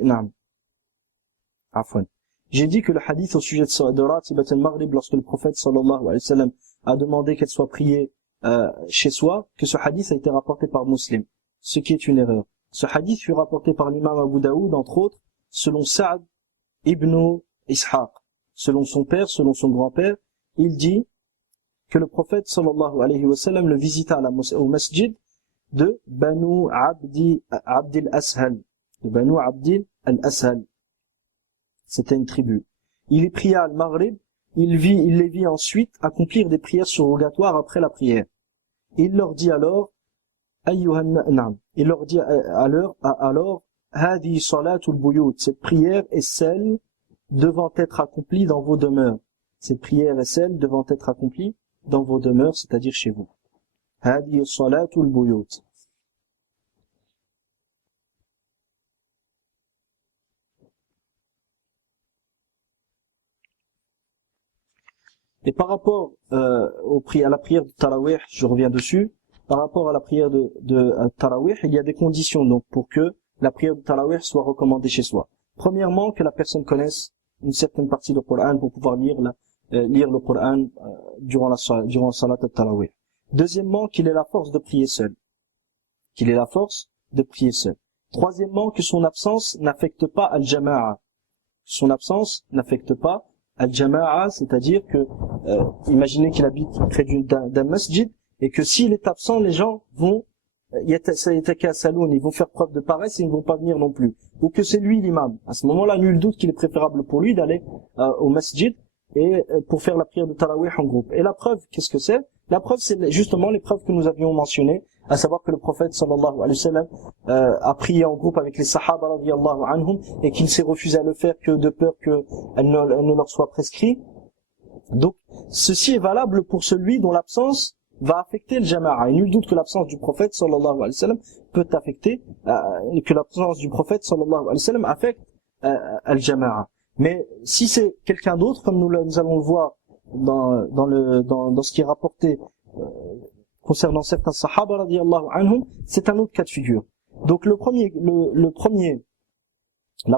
J'ai dit que le hadith au sujet de Ratibatul Maghrib, lorsque le prophète sallallahu alayhi wa sallam a demandé qu'elle soit priée chez soi, que ce hadith a été rapporté par Muslim, ce qui est une erreur. Ce hadith fut rapporté par l'imam Abu Daoud, entre autres, selon Sa'd ibn Ishaq, selon son père, selon son grand-père. Il dit que le prophète sallallahu alayhi wa sallam le visita au masjid de Banu Abdil Ashal. De Banu Abdil al-Ashal. C'était une tribu. Il y pria al-Maghrib, il les vit ensuite accomplir des prières surrogatoires après la prière. Il leur dit alors, Hadi salatul buyut, cette prière est celle devant être accomplie dans vos demeures. Cette prière est celle devant être accomplie dans vos demeures, c'est-à-dire chez vous. Hadi salatul buyut. Et par rapport à la prière de Tarawih, je reviens dessus, par rapport à la prière de Tarawih, il y a des conditions donc pour que la prière de Tarawih soit recommandée chez soi. Premièrement, que la personne connaisse une certaine partie du Coran pour pouvoir lire le Coran durant Salat al-Tarawih. Deuxièmement, qu'il ait la force de prier seul. Troisièmement, que son absence n'affecte pas al-Jama'a. Al-Jama'a, c'est-à-dire que, imaginez qu'il habite près d'un masjid, et que s'il est absent, les gens vont, ils vont faire preuve de paresse et ils ne vont pas venir non plus. Ou que c'est lui l'imam. À ce moment-là, nul doute qu'il est préférable pour lui d'aller au masjid et pour faire la prière de Tarawih en groupe. Et la preuve, qu'est-ce que c'est? La preuve, c'est justement les preuves que nous avions mentionnées, à savoir que le prophète sallallahu alayhi wa sallam a prié en groupe avec les sahaba radiyallahu anhum et qu'il s'est refusé à le faire que de peur qu'elle ne leur soit prescrit. Donc, ceci est valable pour celui dont l'absence va affecter le jama'a. Et nul doute que l'absence du prophète sallallahu alayhi wa sallam peut affecter, que l'absence du prophète sallallahu alayhi wa sallam affecte le jama'a. Mais si c'est quelqu'un d'autre, comme nous allons le voir dans ce qui est rapporté concernant certains sahaba radiyallahu anhum, c'est un autre cas de figure. Donc la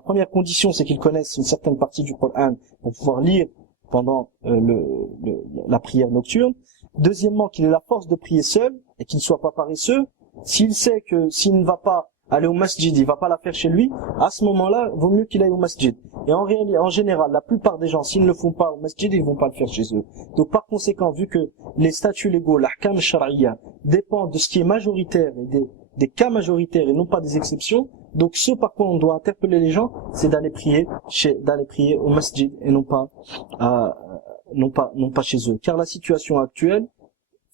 première condition, c'est qu'ils connaissent une certaine partie du Coran pour pouvoir lire pendant la prière nocturne. Deuxièmement, qu'il ait la force de prier seul et qu'il ne soit pas paresseux. S'il sait que s'il ne va pas aller au masjid, il va pas la faire chez lui, à ce moment-là, vaut mieux qu'il aille au masjid. Et en général, la plupart des gens, s'ils ne le font pas au masjid, ils vont pas le faire chez eux. Donc par conséquent, vu que les statuts légaux, l'ahkam shar'iyya, dépendent de ce qui est majoritaire et des cas majoritaires et non pas des exceptions, donc ce par quoi on doit interpeller les gens, c'est d'aller prier au masjid et non pas chez eux. Car la situation actuelle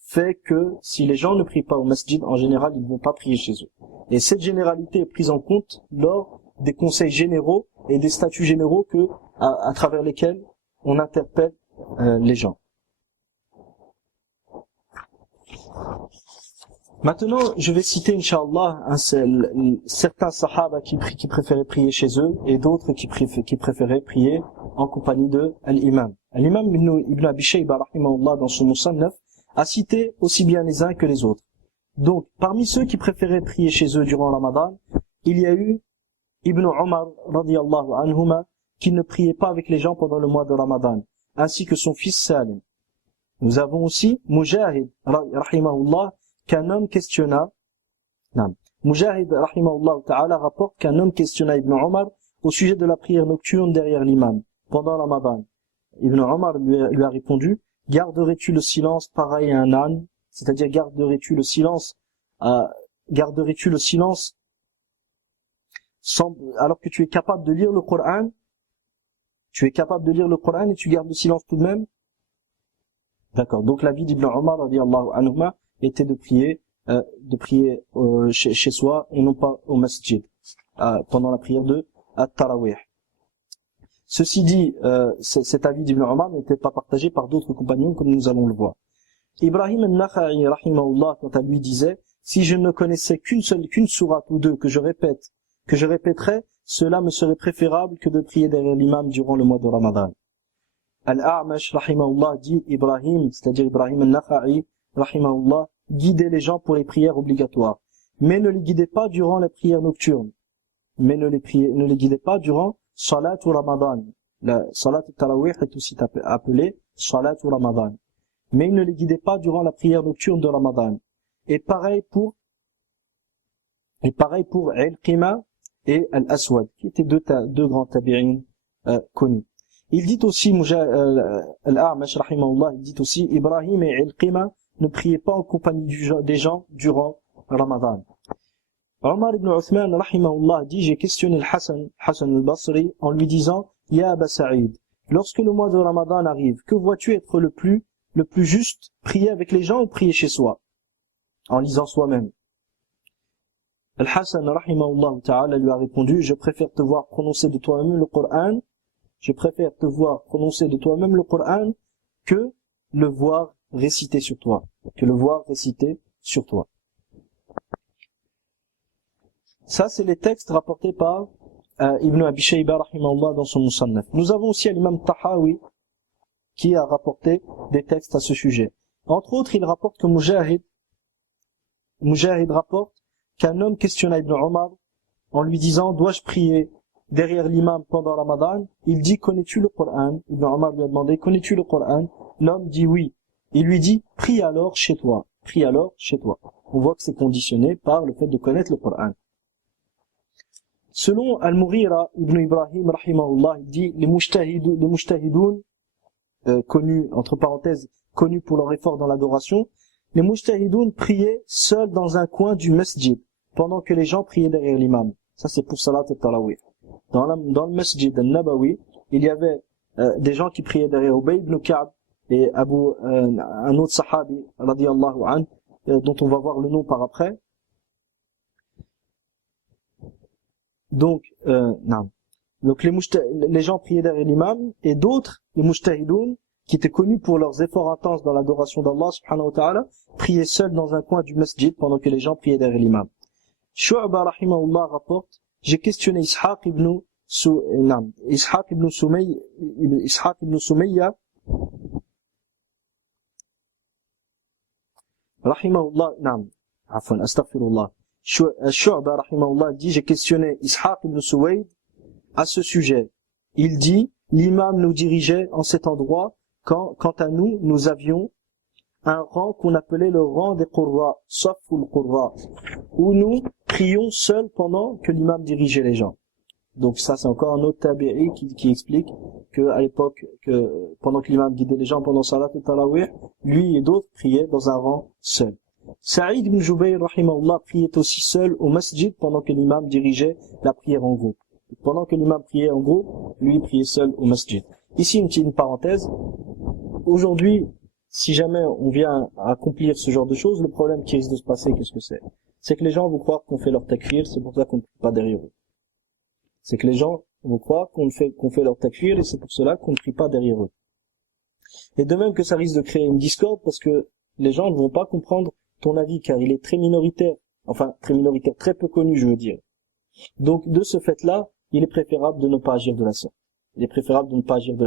fait que si les gens ne prient pas au masjid, en général, ils ne vont pas prier chez eux. Et cette généralité est prise en compte lors des conseils généraux et des statuts généraux à travers lesquels on interpelle les gens. Maintenant, je vais citer, Inch'Allah, certains sahaba qui préféraient prier chez eux et d'autres qui préféraient prier en compagnie de l'imam. L'imam Ibn Abi Shayba, rahimahullah, dans son Musannaf, a cité aussi bien les uns que les autres. Donc, parmi ceux qui préféraient prier chez eux durant le Ramadan, il y a eu Ibn Omar, radiyallahu anhuma, qui ne priait pas avec les gens pendant le mois de Ramadan, ainsi que son fils Salim. Nous avons aussi Mujahid, rahimahullah, qu'un homme questionna, Mujahid, rahimahullah ta'ala, rapporte qu'un homme questionna Ibn Omar au sujet de la prière nocturne derrière l'imam, pendant Ramadan. Ibn Omar lui a répondu, garderais-tu le silence pareil à un âne? C'est-à-dire, garderais-tu le silence alors que tu es capable de lire le Coran? Tu es capable de lire le Coran et tu gardes le silence tout de même? D'accord. Donc, l'avis d'Ibn Omar, radiyallahu anhuma, était de prier chez soi et non pas au masjid, pendant la prière de At-Tarawih. Ceci dit, cet avis d'Ibn Omar n'était pas partagé par d'autres compagnons, comme nous allons le voir. Ibrahim al-Nakha'i, rahimahullah, quant à lui, disait, si je ne connaissais qu'une sourate ou deux que je répéterais, cela me serait préférable que de prier derrière l'imam durant le mois de Ramadan. Al-A'mash, rahimahullah, dit Ibrahim, c'est-à-dire Ibrahim al-Nakha'i, rahimahullah, guidez les gens pour les prières obligatoires, mais ne les guidez pas durant les prières nocturnes, ne les guidez pas durant Salat ou Ramadan. La Salat al-Tarawih est aussi appelée Salat ou Ramadan. Mais ne les guidez pas durant la prière nocturne de Ramadan. Et pareil pour Al-Qima et Al-Aswad, qui étaient deux grands tabi'in connus. Il dit aussi, Al-A'mash, rahimahullah, il dit aussi, Ibrahim et Al-Qima ne priaient pas en compagnie des gens durant Ramadan. Omar ibn Uthman, rahimahullah, dit, j'ai questionné Hassan al-Basri, en lui disant, Ya Aba Sa'id, lorsque le mois de Ramadan arrive, que vois-tu être le plus juste, prier avec les gens ou prier chez soi, en lisant soi-même? Al-Hassan, rahimahullah ta'ala, lui a répondu, je préfère te voir prononcer de toi-même le Coran, que le voir réciter sur toi, Ça, c'est les textes rapportés par Ibn Abi Shayba, rahimahullah, dans son Musannaf. Nous avons aussi l'imam Tahawi, qui a rapporté des textes à ce sujet. Entre autres, il rapporte que Mujahid rapporte qu'un homme questionna Ibn Omar en lui disant, dois-je prier derrière l'imam pendant Ramadan? Il dit, connais-tu le Coran? Ibn Omar lui a demandé, connais-tu le Coran? L'homme dit oui. Il lui dit, prie alors chez toi. On voit que c'est conditionné par le fait de connaître le Coran. Selon Al-Mughira ibn Ibrahim, rahimahullah, il dit, les mujtahidoun, connus, entre parenthèses, connus pour leur effort dans l'adoration, les mujtahidoun priaient seuls dans un coin du masjid, pendant que les gens priaient derrière l'imam. Ça, c'est pour Salat al-Tarawih. Dans le masjid al-Nabawi, il y avait des gens qui priaient derrière Ubay ibn Ka'b et un autre sahabi, radiyallahu anhu, dont on va voir le nom par après. Donc les gens priaient derrière l'imam, et d'autres, les mujtahidoun, qui étaient connus pour leurs efforts intenses dans l'adoration d'Allah subhanahu wa ta'ala, priaient seuls dans un coin du masjid pendant que les gens priaient derrière l'imam. Shu'ba rahimahullah rapporte, j'ai questionné Ishaq ibn Sumayya rahimahullah, astaghfirullah. Shu'ba rahimahullah dit, j'ai questionné Ishaq ibn Suwayd à ce sujet. Il dit, l'imam nous dirigeait en cet endroit, quant à nous, nous avions un rang qu'on appelait le rang des Qurra, Saful Qurra, où nous prions seuls pendant que l'imam dirigeait les gens. Donc ça, c'est encore un autre tabi'i qui explique que à l'époque, pendant que l'imam guidait les gens pendant Salat al-Tarawih, lui et d'autres priaient dans un rang seul. Saïd ibn Jubayr, rahimahullah, priait aussi seul au masjid pendant que l'imam dirigeait la prière en groupe. Pendant que l'imam priait en groupe, lui priait seul au masjid. Ici, une petite parenthèse. Aujourd'hui, si jamais on vient à accomplir ce genre de choses, le problème qui risque de se passer, qu'est-ce que c'est? C'est que les gens vont croire qu'on fait leur takfir, c'est pour ça qu'on ne prie pas derrière eux. C'est que les gens vont croire qu'on fait leur takfir, et c'est pour cela qu'on ne prie pas derrière eux. Et de même que ça risque de créer une discorde, parce que les gens ne vont pas comprendre ton avis, car il est très minoritaire, très peu connu, je veux dire. Donc, de ce fait-là, il est préférable de ne pas agir de la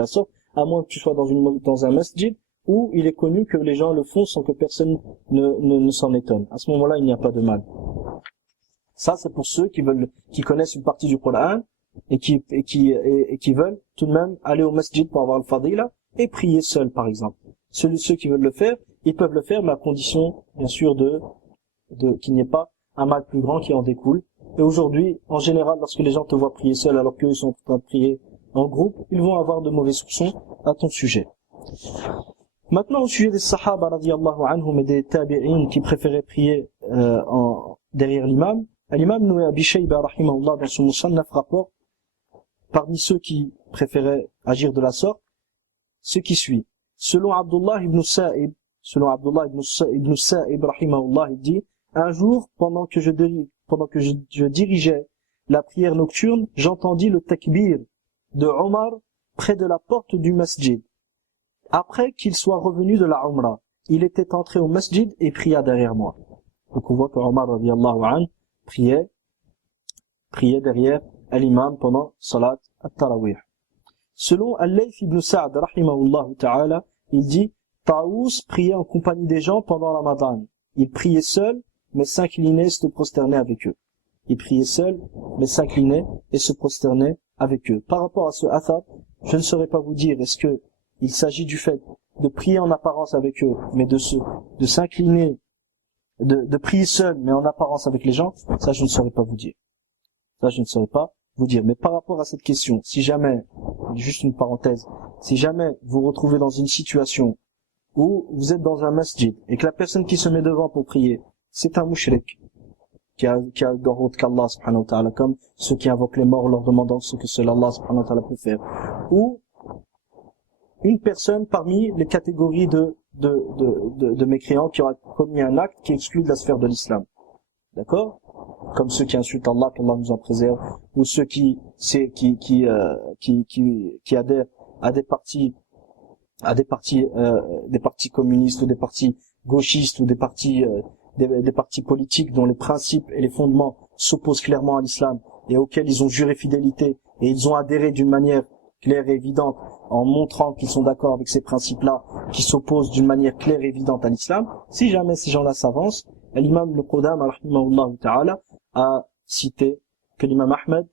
sorte. À moins que tu sois dans un masjid où il est connu que les gens le font sans que personne ne s'en étonne. À ce moment-là, il n'y a pas de mal. Ça, c'est pour ceux qui connaissent une partie du Coran et qui veulent tout de même aller au masjid pour avoir le fadila et prier seul, par exemple. Ceux qui veulent le faire, ils peuvent le faire, mais à condition, bien sûr, qu'il n'y ait pas un mal plus grand qui en découle. Et aujourd'hui, en général, lorsque les gens te voient prier seul alors qu'eux sont en train de prier en groupe, ils vont avoir de mauvais soupçons à ton sujet. Maintenant, au sujet des sahaba radiyallahu anhum et des tabi'in qui préféraient prier derrière l'imam, l'imam Ibn Abi Shayba rahimahullah dans son Musannaf rapporte parmi ceux qui préféraient agir de la sorte, ce qui suit. Selon Abdullah ibn Sa'ib rahimahullah, il dit: un jour, pendant que je dirigeais la prière nocturne, j'entendis le takbir de Omar près de la porte du masjid. Après qu'il soit revenu de la Umrah, il était entré au masjid et pria derrière moi. Donc on voit que Omar radiyallahu anhu priait derrière l'imam pendant Salat at-Tarawih. Selon Al-Layth ibn Sa'd rahimahullah ta'ala, il dit: Taous priait en compagnie des gens pendant Ramadan. Il priait seul, mais s'inclinait et se prosternait avec eux. Il priait seul, mais s'inclinait et se prosternait avec eux. Par rapport à ce athar, je ne saurais pas vous dire est-ce que il s'agit du fait de prier en apparence avec eux, mais de s'incliner, de prier seul, mais en apparence avec les gens, ça je ne saurais pas vous dire. Mais par rapport à cette question, si jamais, juste une parenthèse, si jamais vous vous retrouvez dans une situation où vous êtes dans un masjid et que la personne qui se met devant pour prier, c'est un mushrik, qui a le honte qu'Allah subhanahu wa ta'ala, comme ceux qui invoquent les morts leur demandant ce que seul Allah subhanahu wa ta'ala peut faire, ou une personne parmi les catégories de mécréants qui aura commis un acte qui exclut de la sphère de l'islam. D'accord? Comme ceux qui insultent Allah, qu'Allah nous en préserve, ou ceux qui adhèrent à des partis communistes, ou des partis gauchistes, ou des partis politiques dont les principes et les fondements s'opposent clairement à l'islam, et auxquels ils ont juré fidélité, et ils ont adhéré d'une manière claire et évidente, en montrant qu'ils sont d'accord avec ces principes-là, qui s'opposent d'une manière claire et évidente à l'islam. Si jamais ces gens-là s'avancent, l'imam Ibn Qudama rahimahullah ta'ala a cité que l'imam Ahmed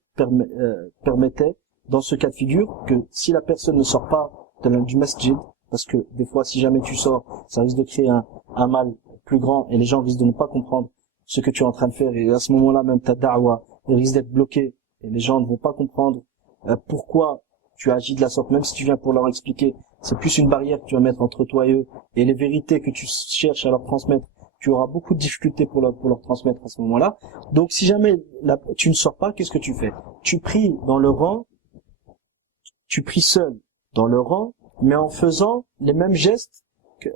permettait, dans ce cas de figure, que si la personne ne sort pas du masjid, parce que des fois si jamais tu sors, ça risque de créer un mal plus grand et les gens risquent de ne pas comprendre ce que tu es en train de faire, et à ce moment-là même ta da'wa risque d'être bloquée et les gens ne vont pas comprendre pourquoi tu agis de la sorte, même si tu viens pour leur expliquer. C'est plus une barrière que tu vas mettre entre toi et eux, et les vérités que tu cherches à leur transmettre, tu auras beaucoup de difficultés pour leur transmettre à ce moment-là. Donc si jamais tu ne sors pas, qu'est-ce que tu fais? Tu pries dans le rang, tu pries seul dans le rang, mais en faisant les mêmes gestes,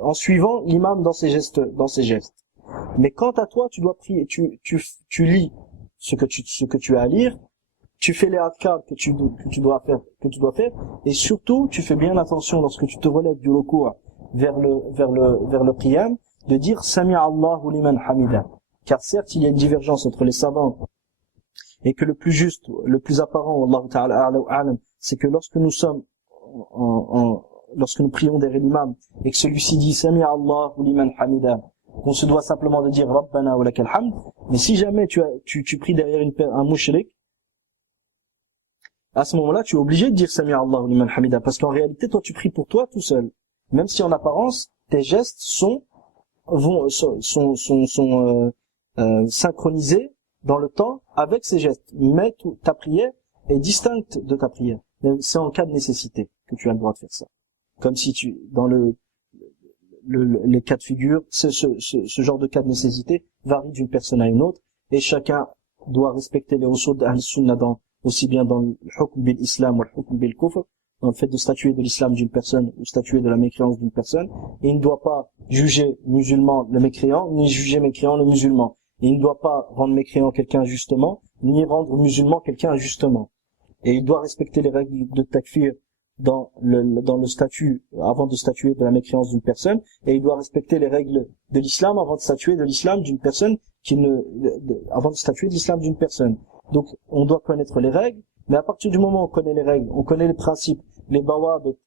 en suivant l'imam dans ses gestes. Mais quant à toi, tu dois prier, tu lis ce que tu as à lire, tu fais les adhkar que tu dois faire, et surtout, tu fais bien attention lorsque tu te relèves du recours vers le qiyam, de dire Sami'a Allahu liman hamida. Car certes, il y a une divergence entre les savants, et que le plus juste, le plus apparent, Wallahu ta'ala a'lam, c'est que lorsque nous prions derrière l'imam, et que celui-ci dit Sami'a Allahu liman hamida, qu'on se doit simplement de dire Rabbana wa lakal hamd. Mais si jamais tu pries derrière un mushrik, à ce moment-là, tu es obligé de dire Sami'a Allahu liman hamida, parce qu'en réalité, toi, tu pries pour toi tout seul. Même si en apparence, tes gestes sont synchronisés dans le temps avec ces gestes. Mais ta prière est distincte de ta prière. C'est en cas de nécessité que tu as le droit de faire ça. Comme si dans les cas de figure, ce genre de cas de nécessité varie d'une personne à une autre, et chacun doit respecter les usul d'Ahl-Sunnah aussi bien dans le hukm bil islam ou le hukm bil kufr, dans le fait de statuer de l'islam d'une personne ou statuer de la mécréance d'une personne, et il ne doit pas juger musulman le mécréant, ni juger mécréant le musulman. Et il ne doit pas rendre mécréant quelqu'un injustement, ni rendre musulman quelqu'un injustement. Et il doit respecter les règles de takfir dans le statut, avant de statuer de la mécréance d'une personne, et il doit respecter les règles de l'islam avant de statuer de l'islam d'une personne avant de statuer de l'islam d'une personne. Donc, on doit connaître les règles, mais à partir du moment où on connaît les règles, on connaît les principes, les bawabit,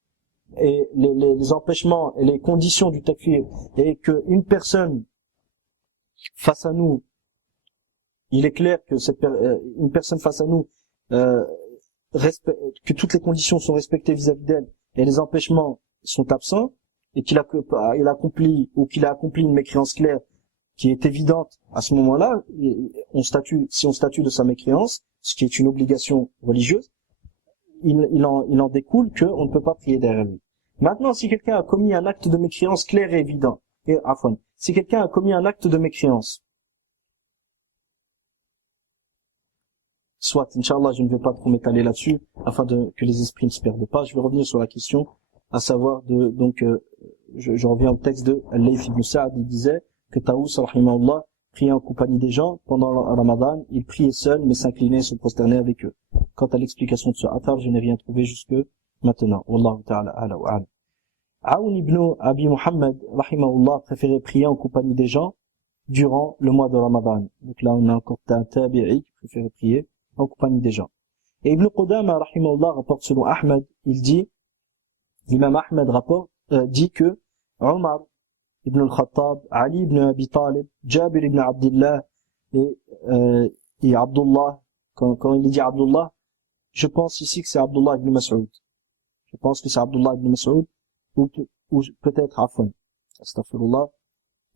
et les empêchements et les conditions du takfir, et qu'une personne face à nous, il est clair que une personne face à nous, que toutes les conditions sont respectées vis-à-vis d'elle, et les empêchements sont absents, et qu'il a accompli une mécréance claire qui est évidente, à ce moment-là, si on statue de sa mécréance, ce qui est une obligation religieuse, il en découle qu'on ne peut pas prier derrière lui. Maintenant, si quelqu'un a commis un acte de mécréance clair et évident, si quelqu'un a commis un acte de mécréance, soit, Inch'Allah, je ne vais pas trop m'étaler là-dessus, afin que les esprits ne se perdent pas, je vais revenir sur la question, à savoir je reviens au texte de Al-Layth ibn Sa'd, il disait que Taous, rahimahullah, priait en compagnie des gens pendant le Ramadan, il priait seul, mais s'inclinait et se prosternait avec eux. Quant à l'explication de ce athar, je n'ai rien trouvé jusque maintenant. Wallahu ta'ala ala wa ala. Aoun ibn Abi Muhammad, rahimahullah, préférait prier en compagnie des gens durant le mois de Ramadan. Donc là, on a encore un tabi'i qui préférait prier en compagnie des gens. Et Ibn Qudama, rahimahullah, rapporte selon Ahmed, l'imam Ahmed dit que Omar ibn al-Khattab, Ali ibn Abi Talib, Jabir ibn Abdullah et Abdullah, quand il dit Abdullah, je pense ici que c'est Abdullah ibn Mas'ud. Je pense que c'est Abdullah ibn Mas'ud, ou peut-être Afwan. Astaghfirullah.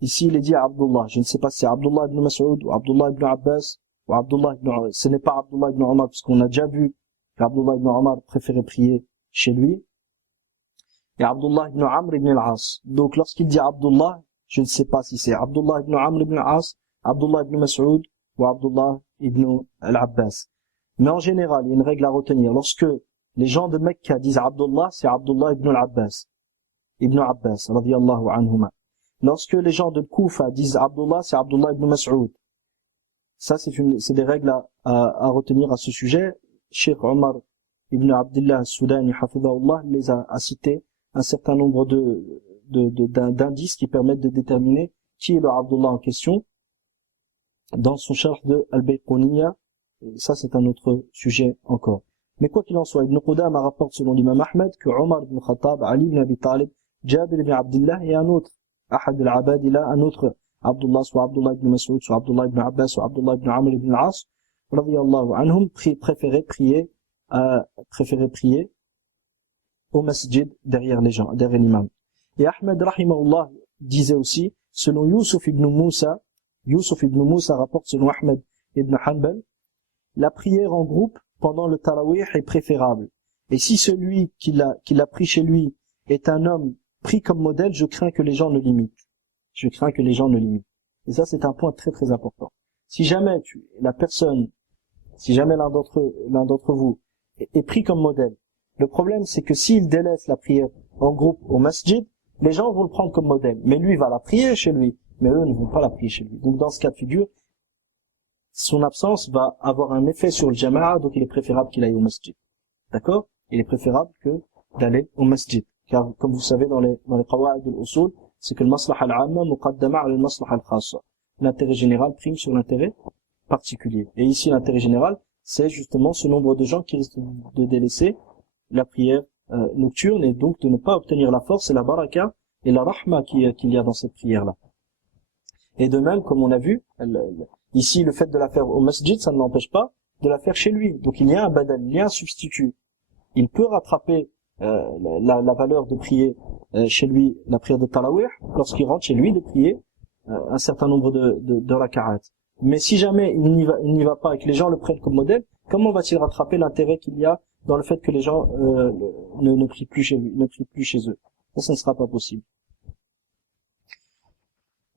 Ici, il est dit Abdullah. Je ne sais pas si c'est Abdullah ibn Mas'ud, ou Abdullah ibn Abbas, ou ce n'est pas Abdullah ibn Omar, parce qu'on a déjà vu qu'Abdullah ibn Omar préférait prier chez lui. Et Abdullah ibn Amr ibn al-As. Donc, lorsqu'il dit Abdullah, je ne sais pas si c'est Abdullah ibn Amr ibn al-As, Abdullah ibn Mas'ud, ou Abdullah ibn al-Abbas. Mais en général, il y a une règle à retenir. Lorsque les gens de Mecca disent Abdullah, c'est Abdullah ibn al-Abbas. Ibn Abbas, radiyallahu anhuma. Lorsque les gens de Koufa disent Abdullah, c'est Abdullah ibn Mas'ud. Ça, c'est des règles à retenir à ce sujet. Cheikh Omar ibn Abdullah al-Soudani, hafidhahullah, les a cités un certain nombre d'indices qui permettent de déterminer qui est le Abdullah en question dans son sharh de Al-Bayqouniya. Ça, c'est un autre sujet encore. Mais quoi qu'il en soit, Ibn Qudama rapporte selon l'imam Ahmed que Omar ibn Khattab, Ali ibn Abi Talib, Jabir ibn Abdullah et un autre, Ahad al-Abadila, un autre Abdullah, soit Abdullah ibn Mas'ud, soit Abdullah ibn Abbas, soit Abdullah ibn Amr ibn al-As, radiyallahu anhum, préféraient prier au masjid derrière les gens, derrière l'imam. Et Ahmed rahimahullah disait aussi, selon Yusuf ibn Moussa rapporte selon Ahmed ibn Hanbal, la prière en groupe pendant le tarawih est préférable. Et si celui qui l'a pris chez lui est un homme pris comme modèle, je crains que les gens ne l'imitent. Et ça, c'est un point très très important. Si jamais l'un d'entre vous est pris comme modèle, le problème c'est que s'il délaisse la prière en groupe au masjid, les gens vont le prendre comme modèle. Mais lui va la prier chez lui, mais eux ne vont pas la prier chez lui. Donc dans ce cas de figure, son absence va avoir un effet sur le jama'a, donc il est préférable qu'il aille au masjid. D'accord? Il est préférable que d'aller au masjid. Car, comme vous savez, dans les qawa'id al-usul, c'est que le maslaha al-amma muqaddama ala al-maslaha al-khassa. L'intérêt général prime sur l'intérêt particulier. Et ici, l'intérêt général, c'est justement ce nombre de gens qui risquent de délaisser la prière nocturne et donc de ne pas obtenir la force et la baraka et la rahma qu'il y a dans cette prière-là. Et de même, comme on a vu, ici, le fait de la faire au masjid, ça ne l'empêche pas de la faire chez lui. Donc il y a un badal, il y a un substitut. Il peut rattraper la valeur de prier chez lui, la prière de tarawih, lorsqu'il rentre chez lui, de prier un certain nombre de raka'at. Mais si jamais il n'y va pas et que les gens le prennent comme modèle, comment va-t-il rattraper l'intérêt qu'il y a dans le fait que les gens ne prient plus chez lui, ne prient plus chez eux? Ça ne sera pas possible.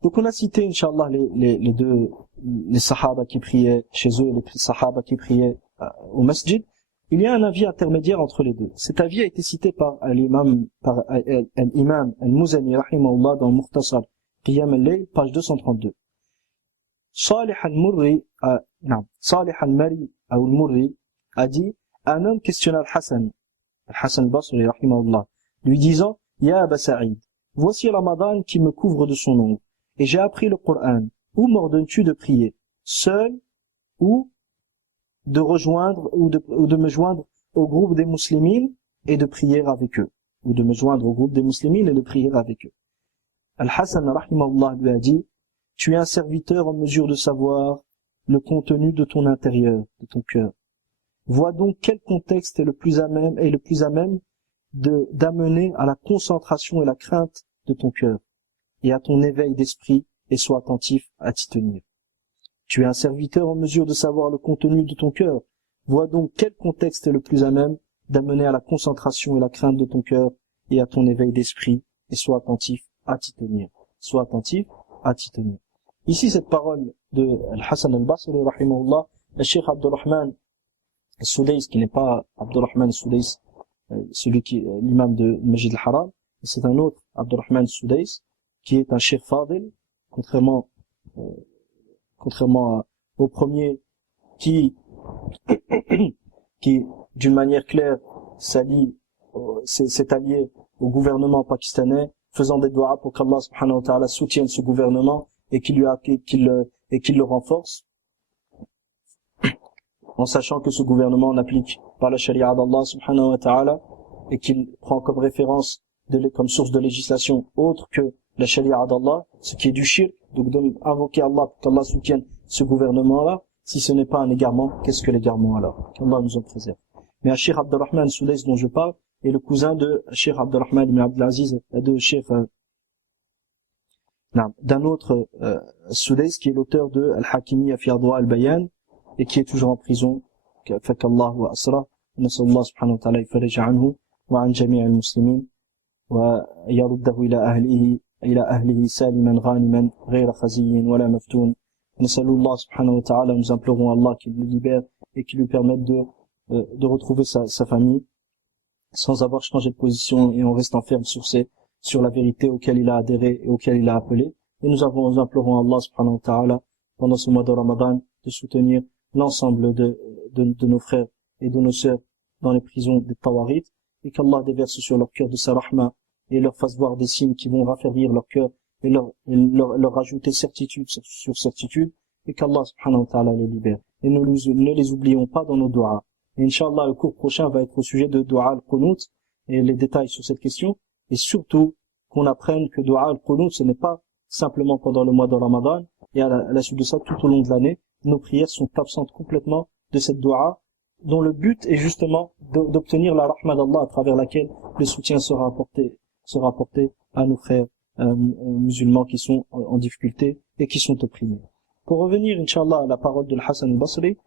Donc on a cité, Inch'Allah, les sahaba qui priaient chez eux et les sahaba qui priaient au masjid. Il y a un avis intermédiaire entre les deux. Cet avis a été cité par l'imam al-Muzani, rahimahullah, dans le Mukhtasar Qiyam al-Layl, page 232. Salih al-Murri a dit, un homme questionna Al-Hassan al-Basri, rahimahullah, lui disant, Ya Aba Sa'id, voici Ramadan qui me couvre de son ombre, et j'ai appris le Coran. Où m'ordonnes-tu de prier, seul ou de rejoindre ou de me joindre au groupe des musulmans et de prier avec eux? ou de me joindre au groupe des musulmans et de prier avec eux. Al-Hassan rahimahullah lui a dit, tu es un serviteur en mesure de savoir le contenu de ton intérieur, de ton cœur. Vois donc quel contexte est le plus à même d'amener à la concentration et la crainte de ton cœur et à ton éveil d'esprit, et sois attentif à t'y tenir. Tu es un serviteur en mesure de savoir le contenu de ton cœur. Vois donc quel contexte est le plus à même d'amener à la concentration et la crainte de ton cœur et à ton éveil d'esprit, et sois attentif à t'y tenir. Sois attentif à t'y tenir. Ici, cette parole de Al-Hassan al-Basri, rahimahullah, le Cheikh Abdurrahman al-Soudais, qui n'est pas Abdurrahman al-Soudais, celui qui est l'imam de Masjid al-Haram, c'est un autre Abdurrahman al-Soudais, qui est un Cheikh Fadil, contrairement au premier qui d'une manière claire s'est allié au gouvernement pakistanais, faisant des doigts pour qu'Allah subhanahu wa ta'ala soutienne ce gouvernement et qu'il le renforce, en sachant que ce gouvernement n'applique pas la charia d'Allah subhanahu wa ta'ala et qu'il prend comme référence comme source de législation autre que la charia d'Allah, ce qui est du shirk, donc d'invoquer Allah pour qu'Allah soutienne ce gouvernement-là. Si ce n'est pas un égarement, qu'est-ce que l'égarement alors? Qu'Allah nous en préserve. Mais Cheikh Abdurrahman Soudais dont je parle est le cousin de Cheikh Abdurrahman ibn Abdelaziz, d'un autre Soudais qui est l'auteur de Al-Hakimiyya fi Adwa al-Bayan et qui est toujours en prison. Fakallahu asra. Nasallallahu subhanahu wa ta'ala yfarij anhu wa an jami' al-muslimin wa yaruddahu ila ahlihi saliman ghaniman ghayra khaziyin wala maftoun. Nasallallahu subhanahu wa ta'ala, nous implorons Allah qu'il le libère et qu'il lui permette de retrouver sa famille sans avoir changé de position et en restant ferme sur la vérité auquel il a adhéré et auquel il a appelé. Et nous implorons Allah subhanahu wa ta'ala pendant ce mois de Ramadan de soutenir l'ensemble de nos frères et de nos sœurs dans les prisons des Tawarit et qu'Allah déverse sur leur cœur de sa rahma et leur fasse voir des signes qui vont raffermir leur cœur et leur rajouter certitude sur certitude et qu'Allah subhanahu wa ta'ala les libère. Et ne les oublions pas dans nos du'as. Et Inch'Allah, le cours prochain va être au sujet de du'a al-Qunut et les détails sur cette question. Et surtout, qu'on apprenne que du'a al-Qunut, ce n'est pas simplement pendant le mois de Ramadan, et à la suite de ça, tout au long de l'année, nos prières sont absentes complètement de cette du'a, dont le but est justement d'obtenir la rahma d'Allah à travers laquelle le soutien sera apporté à nos frères musulmans qui sont en difficulté et qui sont opprimés. Pour revenir, Inch'Allah, à la parole de Al-Hassan al-Basri,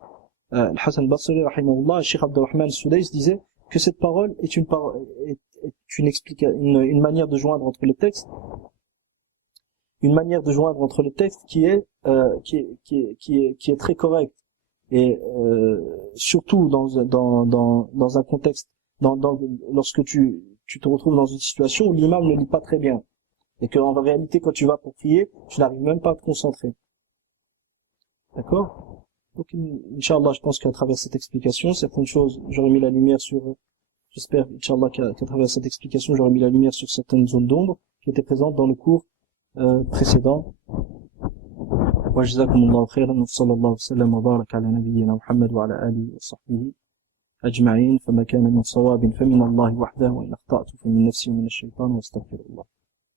Al-Hassan al-Basri, rahimahullah, Cheikh Abdurrahman al-Soudais disait que cette parole est une manière de joindre entre les textes, qui est très correcte et surtout dans un contexte lorsque tu te retrouves dans une situation où l'imam ne lit pas très bien et que en réalité quand tu vas pour prier tu n'arrives même pas à te concentrer. D'accord? Donc Inch'Allah, je pense qu'à travers cette explication, certaines choses, j'aurais mis la lumière sur, j'espère Inch'Allah qu'à travers cette explication, j'aurais mis la lumière sur certaines zones d'ombre qui étaient présentes dans le cours précédent. Wa jazakumullahu khairan wa sallallahu sallam wa baraka ala nabiyyina Muhammad wa ala alihi wa sahbihi ajma'in. Fama kana min sawabin famin Allah wahdahu wa in akhta'tu famin nafsi wa min ash-shaytan wa astaghfirullah.